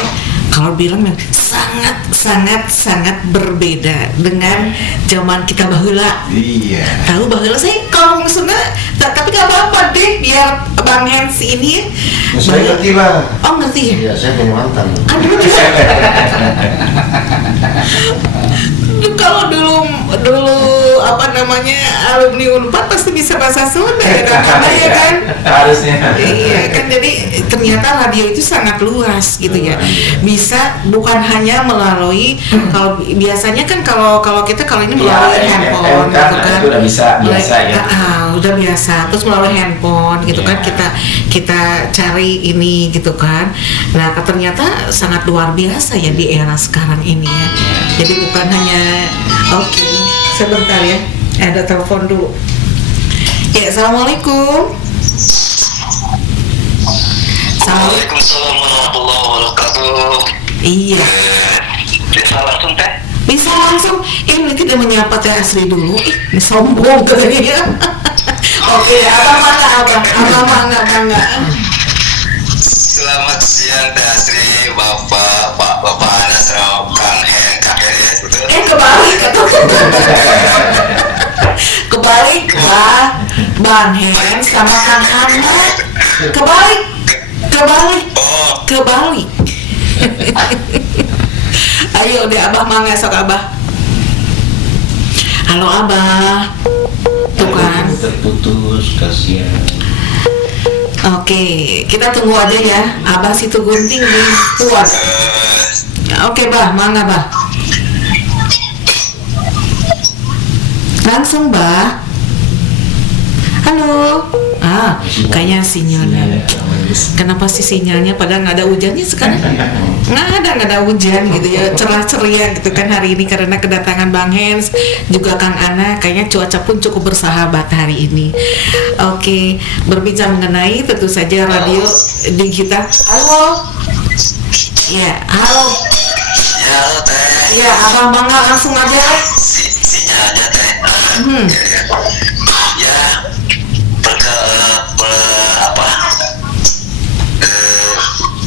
kalau bilang sangat berbeda dengan zaman kita baheula. Iya. Tahu baheula saya kalau maksudnya tapi gak apa-apa deh biar Bang Hens ini. Saya ngerti lah. Oh ngerti ya? Iya, saya punya mantan. Aduh. Kalau dulu alumni Unpad pasti bisa bahasa Sunda ya kan? Harusnya. Iya kan, jadi ternyata radio itu sangat luas gitu ya. Bisa bukan hanya melalui kalau biasanya kan kalau kita ini melalui handphone gitu kan. Itu udah biasa ya. Udah biasa. Terus melalui handphone gitu kan kita cari ini gitu kan. Nah, ternyata sangat luar biasa ya di era sekarang ini ya. Jadi bukan hanya sebentar ya. Ada telepon dulu. Ya, assalamualaikum. Waalaikumsalam warahmatullahi wabarakatuh. Iya. Bisa langsung teh? Bisa langsung. Ini tidak menyapa Teh Asri dulu. Ini sombong katanya. Oke, abang mangga. Selamat siang Teh Asri, Bapak Anas, Kang Hen, Kak Eres, betul? Kebalik lah, Bang Hen sama Kang Anas. Kebalik. Ayo deh Abah mangga, sok Abah. Halo Abah. Tuh kan. Terputus, kasihan. Oke, kita tunggu aja ya. Abah situ gunting nih, kuat. Oke, Bah, mangga, Bah. Langsung, Bah. Halo. Kayaknya sinyalnya. Kenapa sih sinyalnya padahal nggak ada hujannya sekarang? Nggak ada hujan gitu ya, cerah ceria gitu kan hari ini karena kedatangan Bang Hens juga Kang Ana. Kayaknya cuaca pun cukup bersahabat hari ini. Oke, berbicara mengenai tentu saja radio digital. Halo. Ya, halo. Ya, halo teh. Ya, abang bangga langsung aja. Sinyalnya teh. Ya,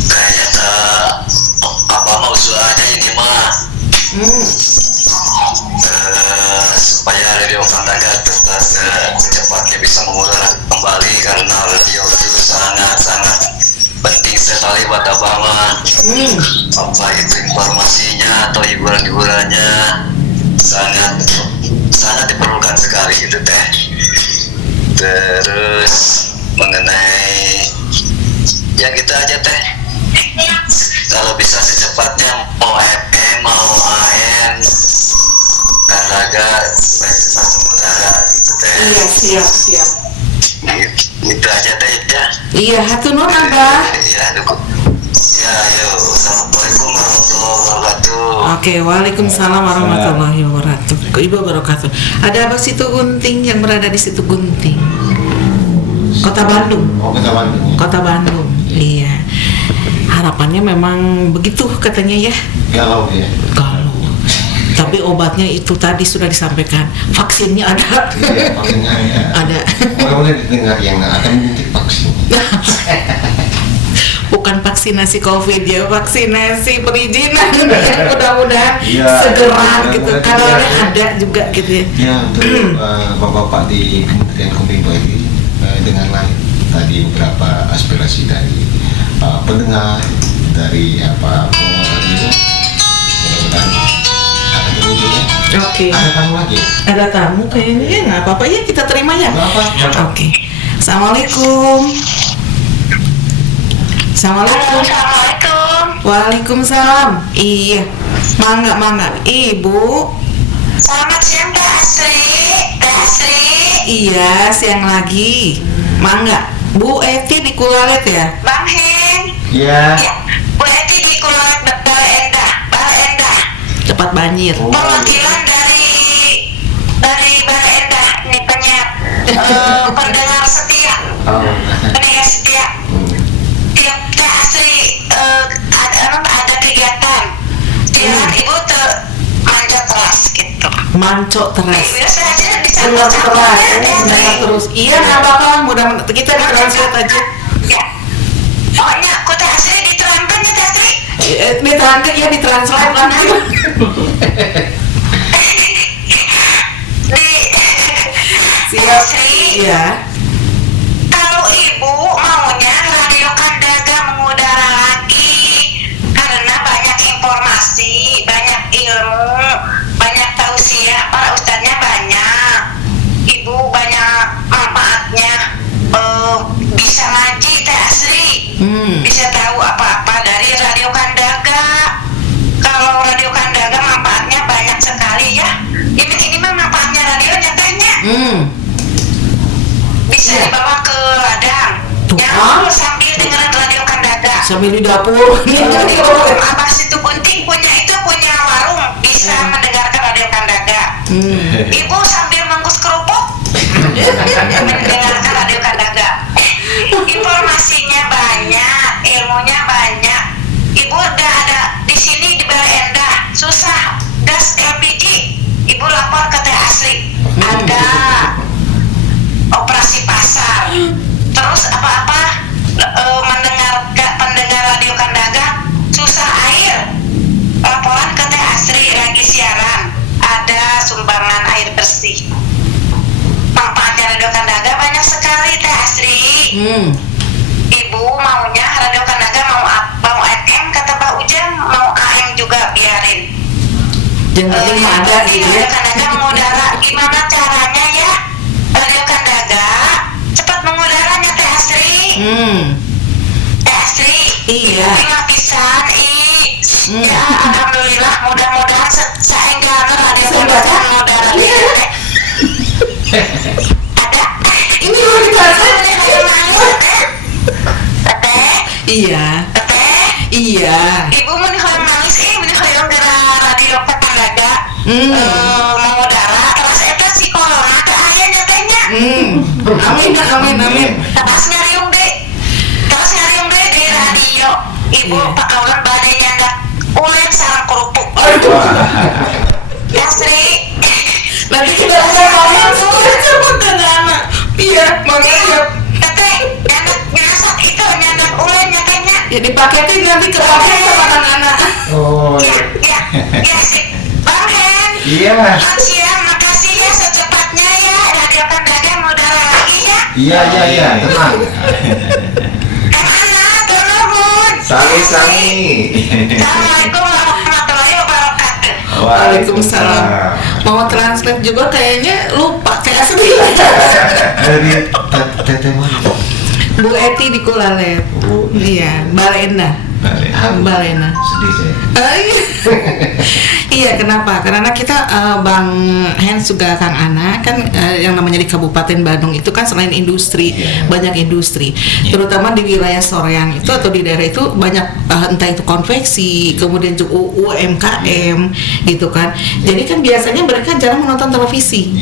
kayaknya apa mau aja ini mah. Supaya radio Pandaga tetap secepatnya bisa mengudara kembali karena radio itu sangat penting sekali buat abang mah. Apa itu informasinya atau hiburan-hiburannya sangat diperlukan sekali gitu teh. Terus mengenai ya gitu aja teh, kalau bisa secepatnya mau FM mau AM Pandaga supaya cepat mengudara gitu teh. Iya, siap. Itu aja teh ya. Iya, hatur nuhun Abah. Ya, yuk. Assalamualaikum warahmatullahi wabarakatuh. Oke, waalaikumsalam warahmatullahi wabarakatuh. Ada Abah Situ Gunting yang berada di Situ Gunting, Kota Bandung. Kota Bandung. Iya. Harapannya memang begitu katanya ya. Galau ya. Galau. Tapi obatnya itu tadi sudah disampaikan. Vaksinnya ada. Iya, vaksinnya Ada. Boleh didengar yang akan menyuntik vaksin. Bukan vaksinasi COVID ya, vaksinasi perizinan ya, mudah-mudahan Ya, segera gitu mudah-mudahan karena juga. ada juga gitu ya. Ya, untuk bapak-bapak di Kementerian Kominfo ini dengarlah tadi beberapa aspirasi dari pendengar dari pendengar radio. Mudah-mudahan akan terwujud ya. Oke. Ada tamu lagi? Ada tamu kayaknya ya, nggak apa-apa ya kita terima ya. Nggak apa-apa. Oke. Assalamualaikum. Assalamualaikum. Assalamualaikum. Waalaikumsalam. Iya. Mangga. Ibu. Selamat siang Teh Asri. Iya, siang lagi. Mangga. Bu Eti di Kulalet ya? Bang Hen. Iya. Ya, Bu Eti di Kulat Bal Endah. Cepat banjir. Perwakilan dari Bal Endah ini penyiar pendengar setia. Pendengar setia. Tiap Teh Asri ada kegiatan. Jangan ibu manjat teras gitu. Mancok teras. Biasa aja bisa Dengar baca. dengar terus. Iya, nggak apa-apa. Mudah kita translate aja. Ya. Oh ya, aku Teh Asri diterangkan ya Teh Asri. Ditranslate langsung. Siap. Asri. Iya. Kalau ibu maunya radio Kandaga mengudara lagi karena banyak informasi, banyak ilmu, banyak tausiah, para ustadznya banyak. Ibu banyak manfaatnya, bisa ngaji Teh Asri, bisa tahu apa-apa dari radio Kandaga. Kalau radio Kandaga manfaatnya banyak sekali ya. Ini mah manfaatnya radionya tehnya. Bisa dibawa ke ladang. Tuh, Nyambung sambil dengerin radio Kandaga. Sambil di dapur. Abah Situ Gunting punya warung bisa mendengarkan radio Kandaga. Ibu sambil mengkus kerupuk mendengarkan radio Kandaga. Informasinya banyak, ilmunya banyak. Ibu udah ada di sini di Bal Endah, susah gas LPG. Ibu lapor ke Teh Asri. Ada operasi pasar. Terus apa-apa pendengar radio Kandaga susah air. Laporan ke Teh Asri lagi siaran. Ada sumbangan air bersih. Manfaatnya radio Kandaga banyak sekali Teh Asri. Ibu maunya radio Kandaga mau FM kata Pak Ujang, mau AM juga biarin. Jangan ada gitu ya. Radio Kandaga mengudara, gimana caranya ya? Radio Kandaga cepat mengudaranya Teh Asri. Teh Asri. Iya. Terima pisan Ya alhamdulillah, mudah-mudahan saya enggak ada mudahan modal ada Ini mau dipasang. Iya. Iya. Ibu menikah manis menikah gara radio tetangga mau darah terus eta si corona teh aya nyatanya Amin. terus nyariung deh di radio ibu pakaulan badai nyandak ulen sarang kerupuk ya Sri Nanti kita ngomong sebut anak. Iya, makanya. teteh nyandak nyasak itu nyandak ulen nyatanya Ya dipaketin nanti kepake sama anak-anak. Oh, ya sih Bang Hen iya. siang makasih ya secepatnya ya radio Pendagang modal lagi ya Iya, tenang. kemana turun Sami. Assalamualaikum warahmatullahi wabarakatuh. Waalaikumsalam. Mau translate juga kayaknya lupa kayak sembilan. Dari teteh mana? Bu Eti di Kulalet. Iya, Balena. Sedih saya. Iya, kenapa? Karena kita Bang Hens juga Kang Ana kan yang namanya di Kabupaten Bandung itu kan selain industri, banyak industri. Terutama di wilayah Soreang itu atau di daerah itu banyak entah itu konveksi, kemudian juga UMKM gitu kan. Jadi kan biasanya mereka jarang menonton televisi.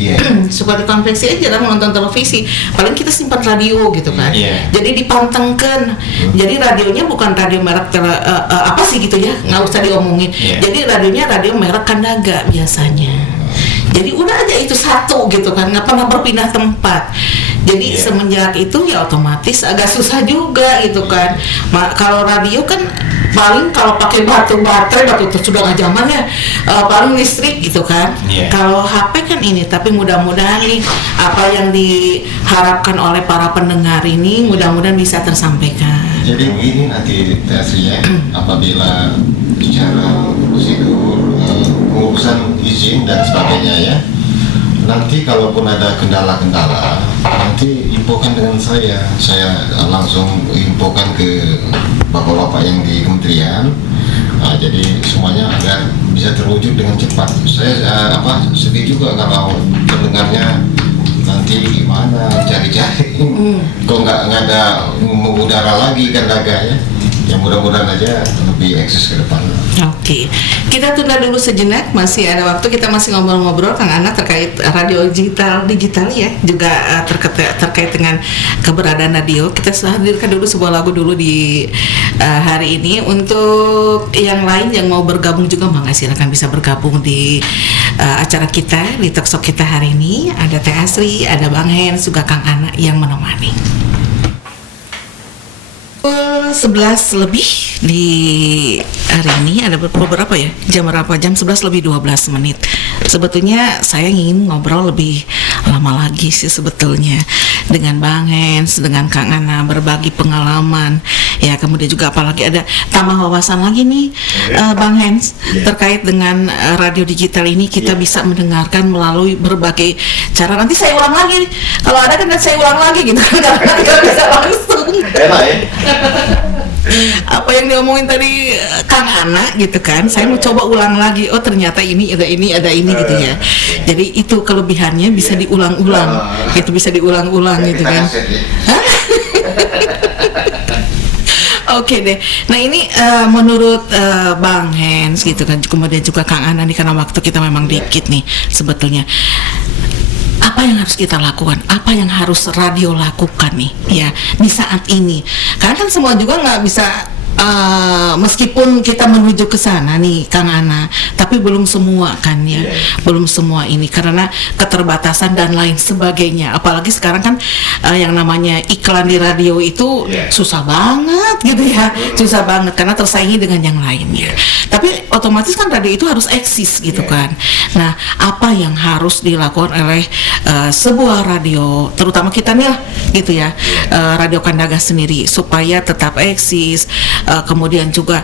Suka di konveksi aja jarang menonton televisi. Paling kita simpan radio gitu kan. Jadi dipantengkan. Jadi radionya bukan radio merek apa sih gitu ya, nggak usah diomongin. Jadi radionya radio merek Kandaga biasanya. Jadi udah aja itu satu gitu kan, nggak pernah berpindah tempat. Jadi semenjak itu ya otomatis agak susah juga gitu kan. Kalau radio kan paling kalau pakai baterai itu sudah nggak zamannya, paling listrik gitu kan. Kalau HP kan ini, tapi mudah-mudahan nih apa yang diharapkan oleh para pendengar ini mudah-mudahan bisa tersampaikan. Jadi begini nanti hasilnya, apabila bicara prosedur pengurusan izin dan sebagainya ya, nanti kalaupun ada kendala-kendala nanti infokan dengan saya langsung infokan ke bapak-bapak yang di kementerian. Jadi semuanya agar bisa terwujud dengan cepat. Saya sedih juga kalau pendengarnya nanti gimana cari-cari kok nggak ada mengudara lagi kan daganya. Ya mudah-mudahan aja lebih eksis ke depan. Oke, kita tunda dulu sejenak, masih ada waktu, kita masih ngobrol-ngobrol Kang Ana terkait radio digital ya, juga terkait dengan keberadaan radio. Kita hadirkan dulu sebuah lagu dulu di hari ini. Untuk yang lain yang mau bergabung juga mangga silakan bisa bergabung di acara kita, di talkshow kita hari ini. Ada Teh Asri, ada Bang Hens, juga Kang Ana yang menemani. 11 lebih di hari ini, ada beberapa ya, jam berapa? Jam 11 lebih 12 menit. Sebetulnya saya ingin ngobrol lebih lama lagi sih sebetulnya dengan Bang Hens, dengan Kang Ana, berbagi pengalaman ya, kemudian juga apalagi ada tambah wawasan lagi nih Bang Hens terkait dengan radio digital ini. Kita bisa mendengarkan melalui berbagai cara. Nanti saya ulang lagi nih, kalau ada kan saya ulang lagi gitu karena nggak bisa langsung. Enak ya. Apa yang diomongin tadi Kang Ana gitu kan, saya mau coba ulang lagi. Oh ternyata ini ada ini gitu ya. Jadi itu kelebihannya bisa diulang-ulang, gitu bisa diulang-ulang gitu kan. Oke deh. Nah ini menurut Bang Hens gitu kan, kemudian juga Kang Ana nih, karena waktu kita memang dikit nih sebetulnya. Apa yang harus kita lakukan? Apa yang harus radio lakukan nih ya di saat ini? Karena kan semua juga nggak bisa, meskipun kita menuju ke sana nih Kang Ana, tapi belum semua kan ya, belum semua ini karena keterbatasan dan lain sebagainya. Apalagi sekarang kan yang namanya iklan di radio itu susah banget gitu ya, susah banget karena tersaingi dengan yang lainnya. Tapi otomatis kan radio itu harus eksis gitu kan. Nah, apa yang harus dilakukan oleh sebuah radio, terutama kita nih lah gitu ya, Radio Kandaga sendiri supaya tetap eksis, kemudian juga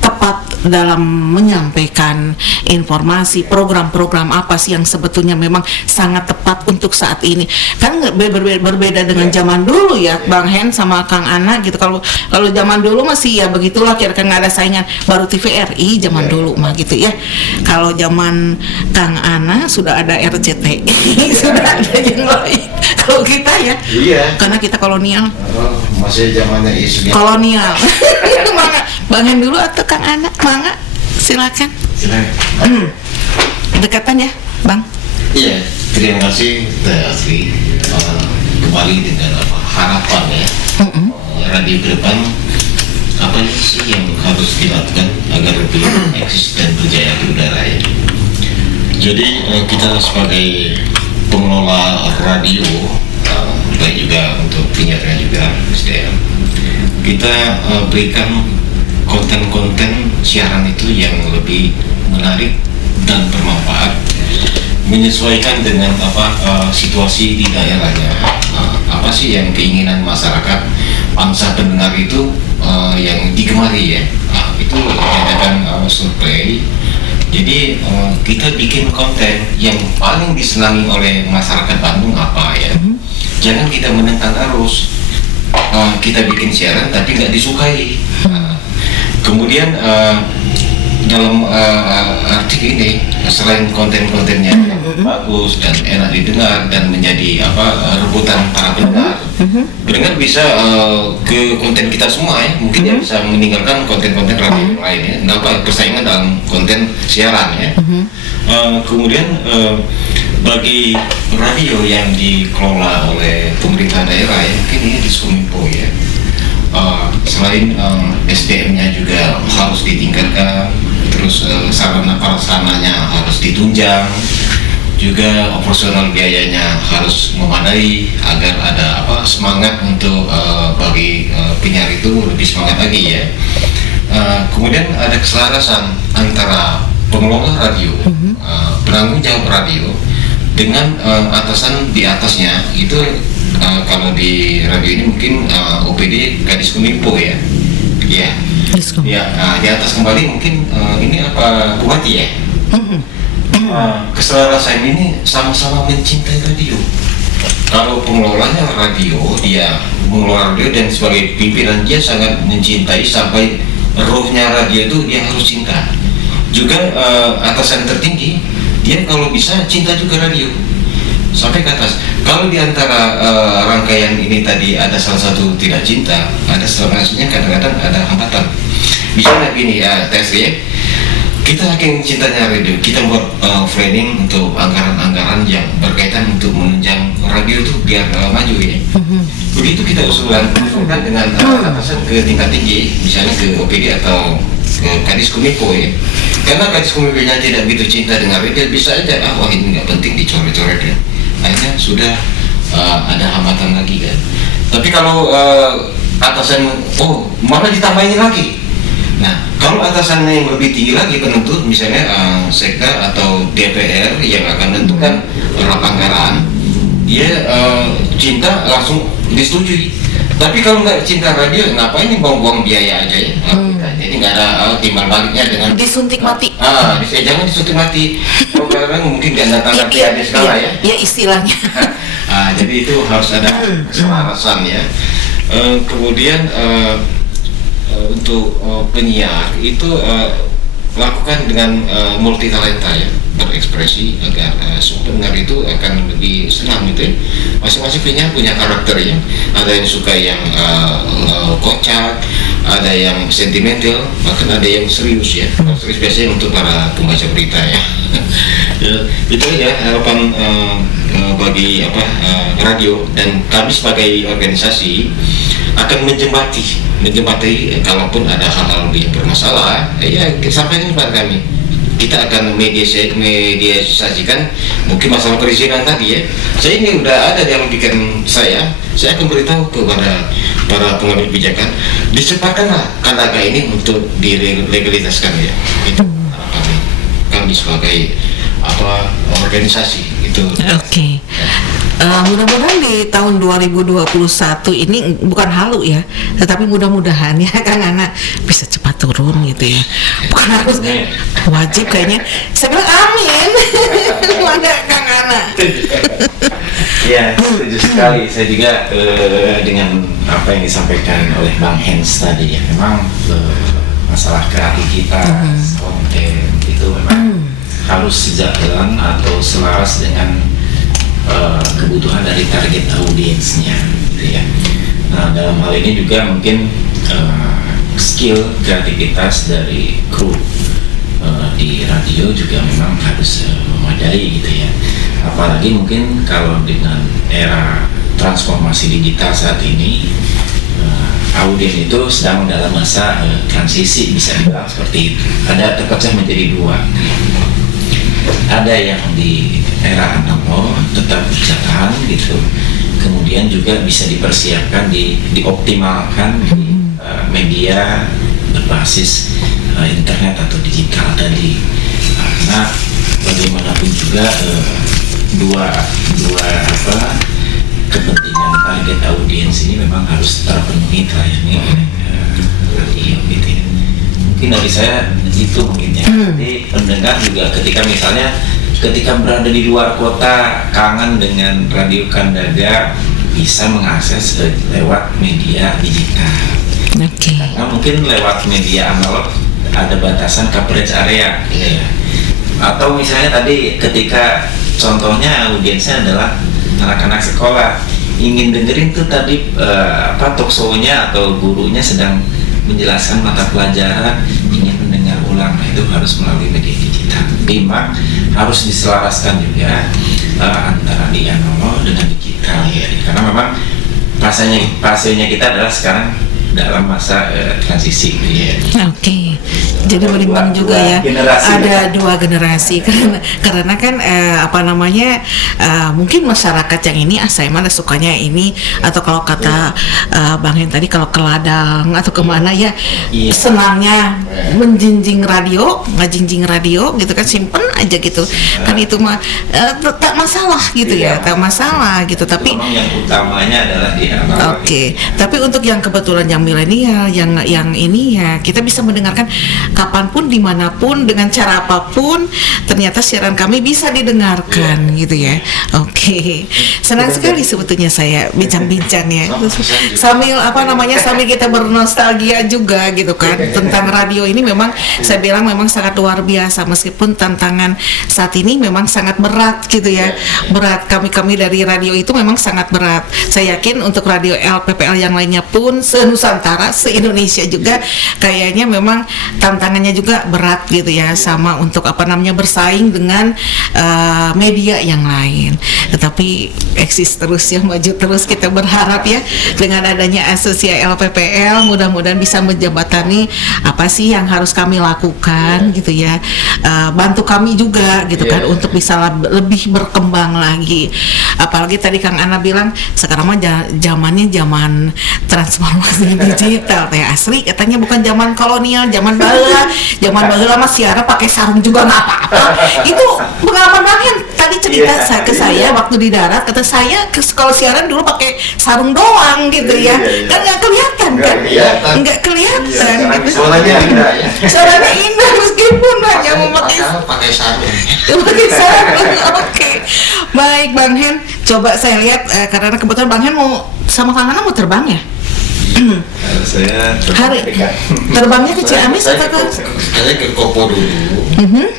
tepat dalam menyampaikan informasi program-program apa sih yang sebetulnya memang sangat tepat untuk saat ini. Kan berbeda dengan zaman dulu ya, Bang Hen sama Kang Ana gitu. Kalau zaman dulu masih ya begitulah, kira-kira nggak ada saingan. Baru TVRI zaman dulu mah gitu ya. Kalau zaman Kang Ana sudah ada RCTI, sudah ada yang lain. Kalau kita ya, karena kita kolonial. Masih zamannya ISBI. Kolonial. Mangga, Bang Hen dulu atau Kang Ana? Mangga, silakan. Dekatan ya, Bang. Iya, terima kasih Teh Asri. Kembali dengan harapan ya, radio ke depan apa sih yang harus dilakukan agar lebih eksis dan berjaya di udara ya. Jadi kita sebagai pengelola radio, baik juga untuk penyiarnya juga SDM, kita berikan konten-konten siaran itu yang lebih menarik dan bermanfaat, menyesuaikan dengan situasi di daerahnya. Apa sih yang keinginan masyarakat, bangsa pendengar itu yang digemari ya. Itu diadakan survei. Jadi kita bikin konten yang paling disenangi oleh masyarakat Bandung apa ya. Jangan kita menentang arus. Kita bikin siaran tapi nggak disukai. Kemudian dalam artikel ini, selain konten-kontennya yang bagus dan enak didengar dan menjadi rebutan para pendengar bisa ke konten kita semua ya. Mungkin dia bisa meninggalkan konten-konten radio yang lain ya. Nggak persaingan dalam konten siaran ya. Kemudian bagi radio yang dikelola oleh pemerintah daerah ya, mungkin ini Diskominfo ya. Selain SDM-nya juga harus ditingkatkan, terus sarana prasarananya harus ditunjang, juga operasional biayanya harus memadai agar ada semangat untuk bagi penyiar itu lebih semangat lagi ya. Kemudian ada keselarasan antara pengelola radio, penanggung jawab radio dengan atasan di atasnya itu. Kalau di radio ini mungkin OPD Kadiskominfo ya. Ya. Ya, di atas kembali mungkin ini Bupati ya. Keselarasan ini sama-sama mencintai radio. Kalau pengelolanya radio, dia mengelola radio dan sebagai pimpinan dia sangat mencintai sampai rohnya radio itu dia harus cinta. Juga atasan tertinggi dia kalau bisa cinta juga radio. Sampai ke atas. Kalau di antara rangkaian ini tadi ada salah satu tidak cinta, ada selanjutnya kadang-kadang ada hambatan. Misalnya gini ya, tes ya. Kita saking cintanya radio, kita buat planning untuk anggaran-anggaran yang berkaitan untuk menunjang radio itu biar maju ya. Begitu kita usulkan dengan atasan ke tingkat tinggi, misalnya ke OPD atau ke Kadiskominfo ya. Karena Kadiskominfo-nya tidak begitu cinta dengan radio, bisa aja wah ini nggak penting dicoret-coret ya. Akhirnya sudah ada hambatan lagi kan. Tapi kalau atasan malah ditambahin lagi. Nah, kalau atasannya yang lebih tinggi lagi penentu, misalnya Sekda atau DPR yang akan menentukan anggaran, dia cinta langsung disetujui. Tapi kalau nggak cinta radio, ngapain buang-buang biaya aja ya? Jadi nggak ada timbal baliknya dengan disuntik mati. Jangan disuntik mati. Kalau mungkin nggak datang ada skala ya. Ya istilahnya. Jadi itu harus ada keselarasan ya. Kemudian untuk penyiar itu lakukan dengan multi talenta ya, berekspresi agar pendengar itu akan lebih senang gitu ya. Masing-masing penyiar punya karakternya. Ada yang suka yang kocak, ada yang sentimental, bahkan ada yang serius ya. Serius biasanya untuk para pembaca berita ya. Itu ya harapan bagi radio, dan kami sebagai organisasi akan menjembati kalaupun ada hal-hal yang bermasalah ya sampaikan kepada kami. Kita akan mediasikan mungkin masalah perizinan tadi ya. Saya ini udah ada dalam pikiran saya akan beritahu kepada para pengambil kebijakan, dicepatkanlah kanaga ini untuk dilegalisasikan ya. Itu harapan kami sebagai organisasi itu. Oke. Mudah-mudahan di tahun 2021 ini bukan halu ya, tetapi mudah-mudahan ya Kang Ana bisa cepat turun gitu ya. Bukan harus wajib kayaknya. Saya bilang amin. Mana Kang Ana? Ya, setuju sekali. Saya juga dengan apa yang disampaikan oleh Bang Hens tadi ya. Memang masalah kreativitas, konten itu memang harus sejalan atau selaras dengan kebutuhan dari target audiensnya, gitu ya. Nah, dalam hal ini juga mungkin skill kreativitas dari kru di radio juga memang harus memadai, gitu ya. Apalagi mungkin kalau dengan era transformasi digital saat ini, audien itu sedang dalam masa transisi, bisa dibilang seperti itu. Ada terpecah menjadi dua. Ada yang di era analog tetap berjalan gitu, kemudian juga bisa dipersiapkan dioptimalkan di media berbasis internet atau digital tadi. Karena bagaimanapun juga dua kepentingan target audiens ini memang harus terpenuhi terlayani oleh radio gitu ya. Mungkin dari saya itu mungkin ya. Jadi pendengar juga ketika misalnya berada di luar kota kangen dengan radio Kandaga, bisa mengakses lewat media digital. Karena mungkin lewat media analog ada batasan coverage area gitu ya. Atau misalnya tadi ketika contohnya audiensnya adalah anak-anak sekolah, ingin dengerin tuh tadi talk show-nya atau gurunya sedang menjelaskan mata pelajaran, ingin mendengar ulang, nah itu harus melalui media digital. Memang harus diselaraskan juga antara di analog dengan digital ya. Karena memang fasenya kita adalah sekarang dalam masa transisi gitu ya. Oke. Jadi berimbang juga ya. Ada dua generasi karena kan mungkin masyarakat yang ini saya mana sukanya ini, atau kalau kata Bang Hen tadi kalau ke ladang atau kemana ya senangnya menjinjing radio, ngajinjing radio gitu kan, simpen aja gitu kan, itu mah tak masalah gitu ya, tak masalah gitu. Tapi yang utamanya adalah di analog. Oke. Tapi untuk yang kebetulan yang milenial, yang ini ya kita bisa mendengarkan kapanpun, dimanapun, dengan cara apapun, ternyata siaran kami bisa didengarkan gitu ya. Oke. Senang sekali sebetulnya saya bincang-bincang ya. Sambil sambil kita bernostalgia juga gitu kan tentang radio ini. Memang saya bilang memang sangat luar biasa, meskipun tantangan saat ini memang sangat berat gitu ya. Berat, kami dari radio itu memang sangat berat. Saya yakin untuk radio LPPL yang lainnya pun se-Nusantara, se-Indonesia juga kayaknya memang tantangannya juga berat gitu ya, sama untuk bersaing dengan media yang lain. Tetapi eksis terus ya, maju terus, kita berharap ya dengan adanya asosiasi LPPL mudah-mudahan bisa menjembatani apa sih yang harus kami lakukan gitu ya, bantu kami juga gitu kan untuk bisa lebih berkembang lagi. Apalagi tadi Kang Ana bilang sekarang mah zamannya zaman transformasi digital teh, asli katanya, bukan zaman kolonial, zaman baheula mah siaran pakai sarung juga nggak apa-apa. Itu pengalaman Bang Hen tadi cerita ke saya waktu di darat, kata saya kalau siaran dulu pakai sarung doang gitu ya. Kan nggak kelihatan kan, nggak kelihatan gitu. Suaranya indah meskipun hanya pakai sarung. Oke. Baik Bang Hen, coba saya lihat karena kebetulan Bang Hen mau sama Kang Ana mau terbang ya. Saya terbangnya ke Ciamis atau ke? Saya ke Kopo dulu.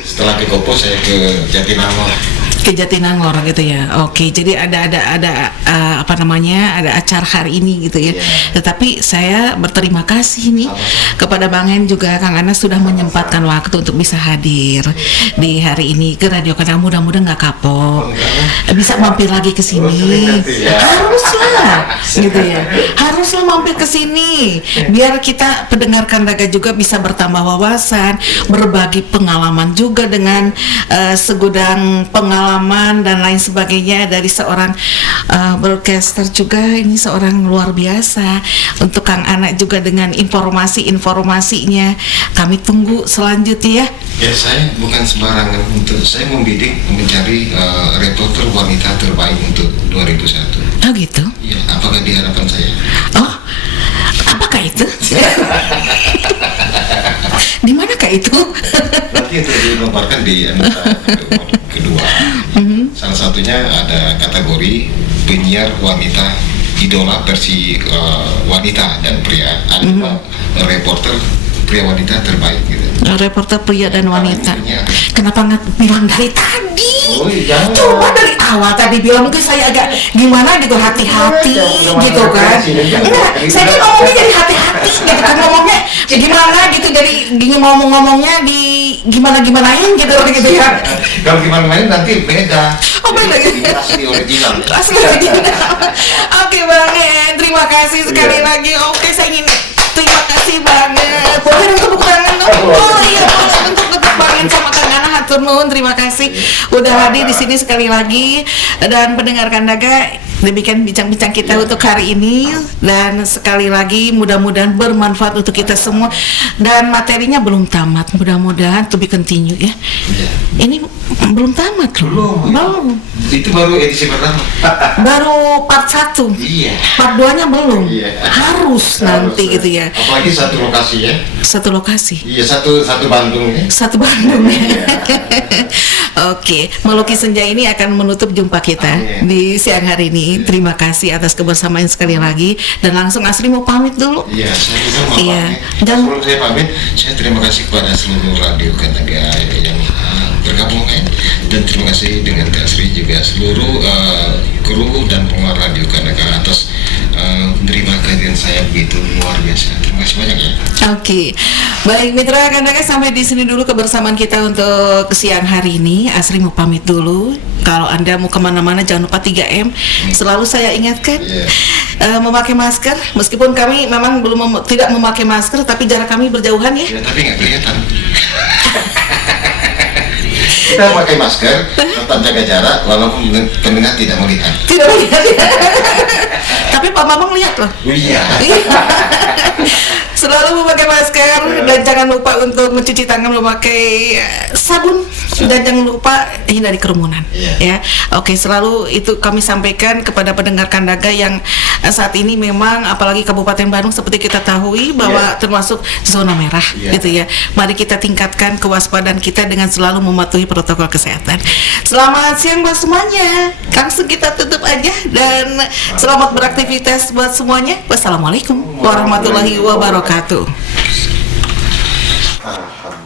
Setelah ke Kopo saya ke Jatinangor. Ke Jatinangor gitu ya. Oke, jadi ada ada acara hari ini gitu ya. Tetapi saya berterima kasih nih kepada Bang Hen juga Kang Ana sudah menyempatkan waktu untuk bisa hadir di hari ini ke Radio Kandaga. Mudah-mudahan nggak kapok, bisa mampir lagi ke sini. Haruslah gitu ya. Haruslah mampir ke sini biar kita pendengar Kandaga juga bisa bertambah wawasan, berbagi pengalaman juga dengan segudang pengalaman pengalaman dan lain sebagainya dari seorang broadcaster juga. Ini seorang luar biasa. Untuk Kang Ana juga dengan informasi-informasinya. Kami tunggu selanjutnya ya. Ya, saya bukan sembarangan. Saya membidik mencari reporter wanita terbaik untuk 2001. Oh gitu? Ya, apakah di harapan saya? Oh, apakah itu? Di manakah itu? Nanti untuk dilombakan di kedua. Salah satunya ada kategori penyiar wanita idola versi wanita dan pria. Ada juga reporter pria wanita terbaik gitu. Reporter pria dan wanita. Iya. Kenapa nggak bilang dari tadi? Oh, jangan. Coba dari awal tadi bilang, mungkin saya agak gimana gitu, hati-hati gitu kan. Enggak, saya kan ngomongnya jadi hati-hati gitu kan, ngomongnya gimana gitu, jadi ngomongnya di gimana-gimanain gitu ya. Kalau gimana main nanti beda. Oh, beda ya? Ini asli original. Asli original. Oke Bang En, terima kasih sekali lagi. Oke, saya ingin terima kasih banget. Boleh dong tepuk tangan dong? Oh iya, boleh untuk tepuk tangan sama Kang Ana, hatur nuhun, terima kasih udah hadir di sini sekali lagi. Dan pendengar Kandaga, demikian bincang-bincang kita untuk hari ini, dan sekali lagi mudah-mudahan bermanfaat untuk kita semua, dan materinya belum tamat, mudah-mudahan to be continue ya. Ini belum tamat loh. Belum. Itu baru edisi pertama. Baru part 1. Iya. Part 2-nya belum. Iya. Harus nanti gitu ya. Apalagi satu lokasi ya. Satu lokasi. Iya, satu Bandung ya. Satu Bandung. Oke, Melukis Senja ini akan menutup jumpa kita di siang hari ini. Terima kasih atas kebersamaan sekali lagi, dan langsung Asri mau pamit dulu. Iya, saya juga mau Iya. pamit. Dan sebelum saya pamit, saya terima kasih kepada seluruh radio Kandaga yang bergabung kan, dan terima kasih dengan Kak Sri juga seluruh kru dan pengelola radio Kandaga atas menerima kehadiran saya begitu luar biasa. Terima kasih banyak ya. Oke, baik mitra Kandaga, sampai di sini dulu kebersamaan kita untuk siang hari ini. Asri mau pamit dulu. Kalau Anda mau kemana-mana jangan lupa 3M. Selalu saya ingatkan memakai masker. Meskipun kami memang tidak memakai masker, tapi jarak kami berjauhan ya. Ya, tapi nggak kelihatan. Kita pakai masker, tetap jaga jarak, walaupun pendengar tidak melihat. Tidak melihat ya. Tapi Pak Mamang lihat loh. Iya. Selalu memakai masker, dan jangan lupa untuk mencuci tangan memakai sabun, dan jangan lupa hindari kerumunan. Ya, oke, selalu itu kami sampaikan kepada pendengar Kandaga yang saat ini memang apalagi Kabupaten Bandung seperti kita tahu bahwa termasuk zona merah gitu ya. Mari kita tingkatkan kewaspadaan kita dengan selalu mematuhi protokol kesehatan. Selamat siang buat semuanya. Langsung kita tutup aja, dan selamat beraktivitas buat semuanya. Wassalamualaikum warahmatullahi wabarakatuh.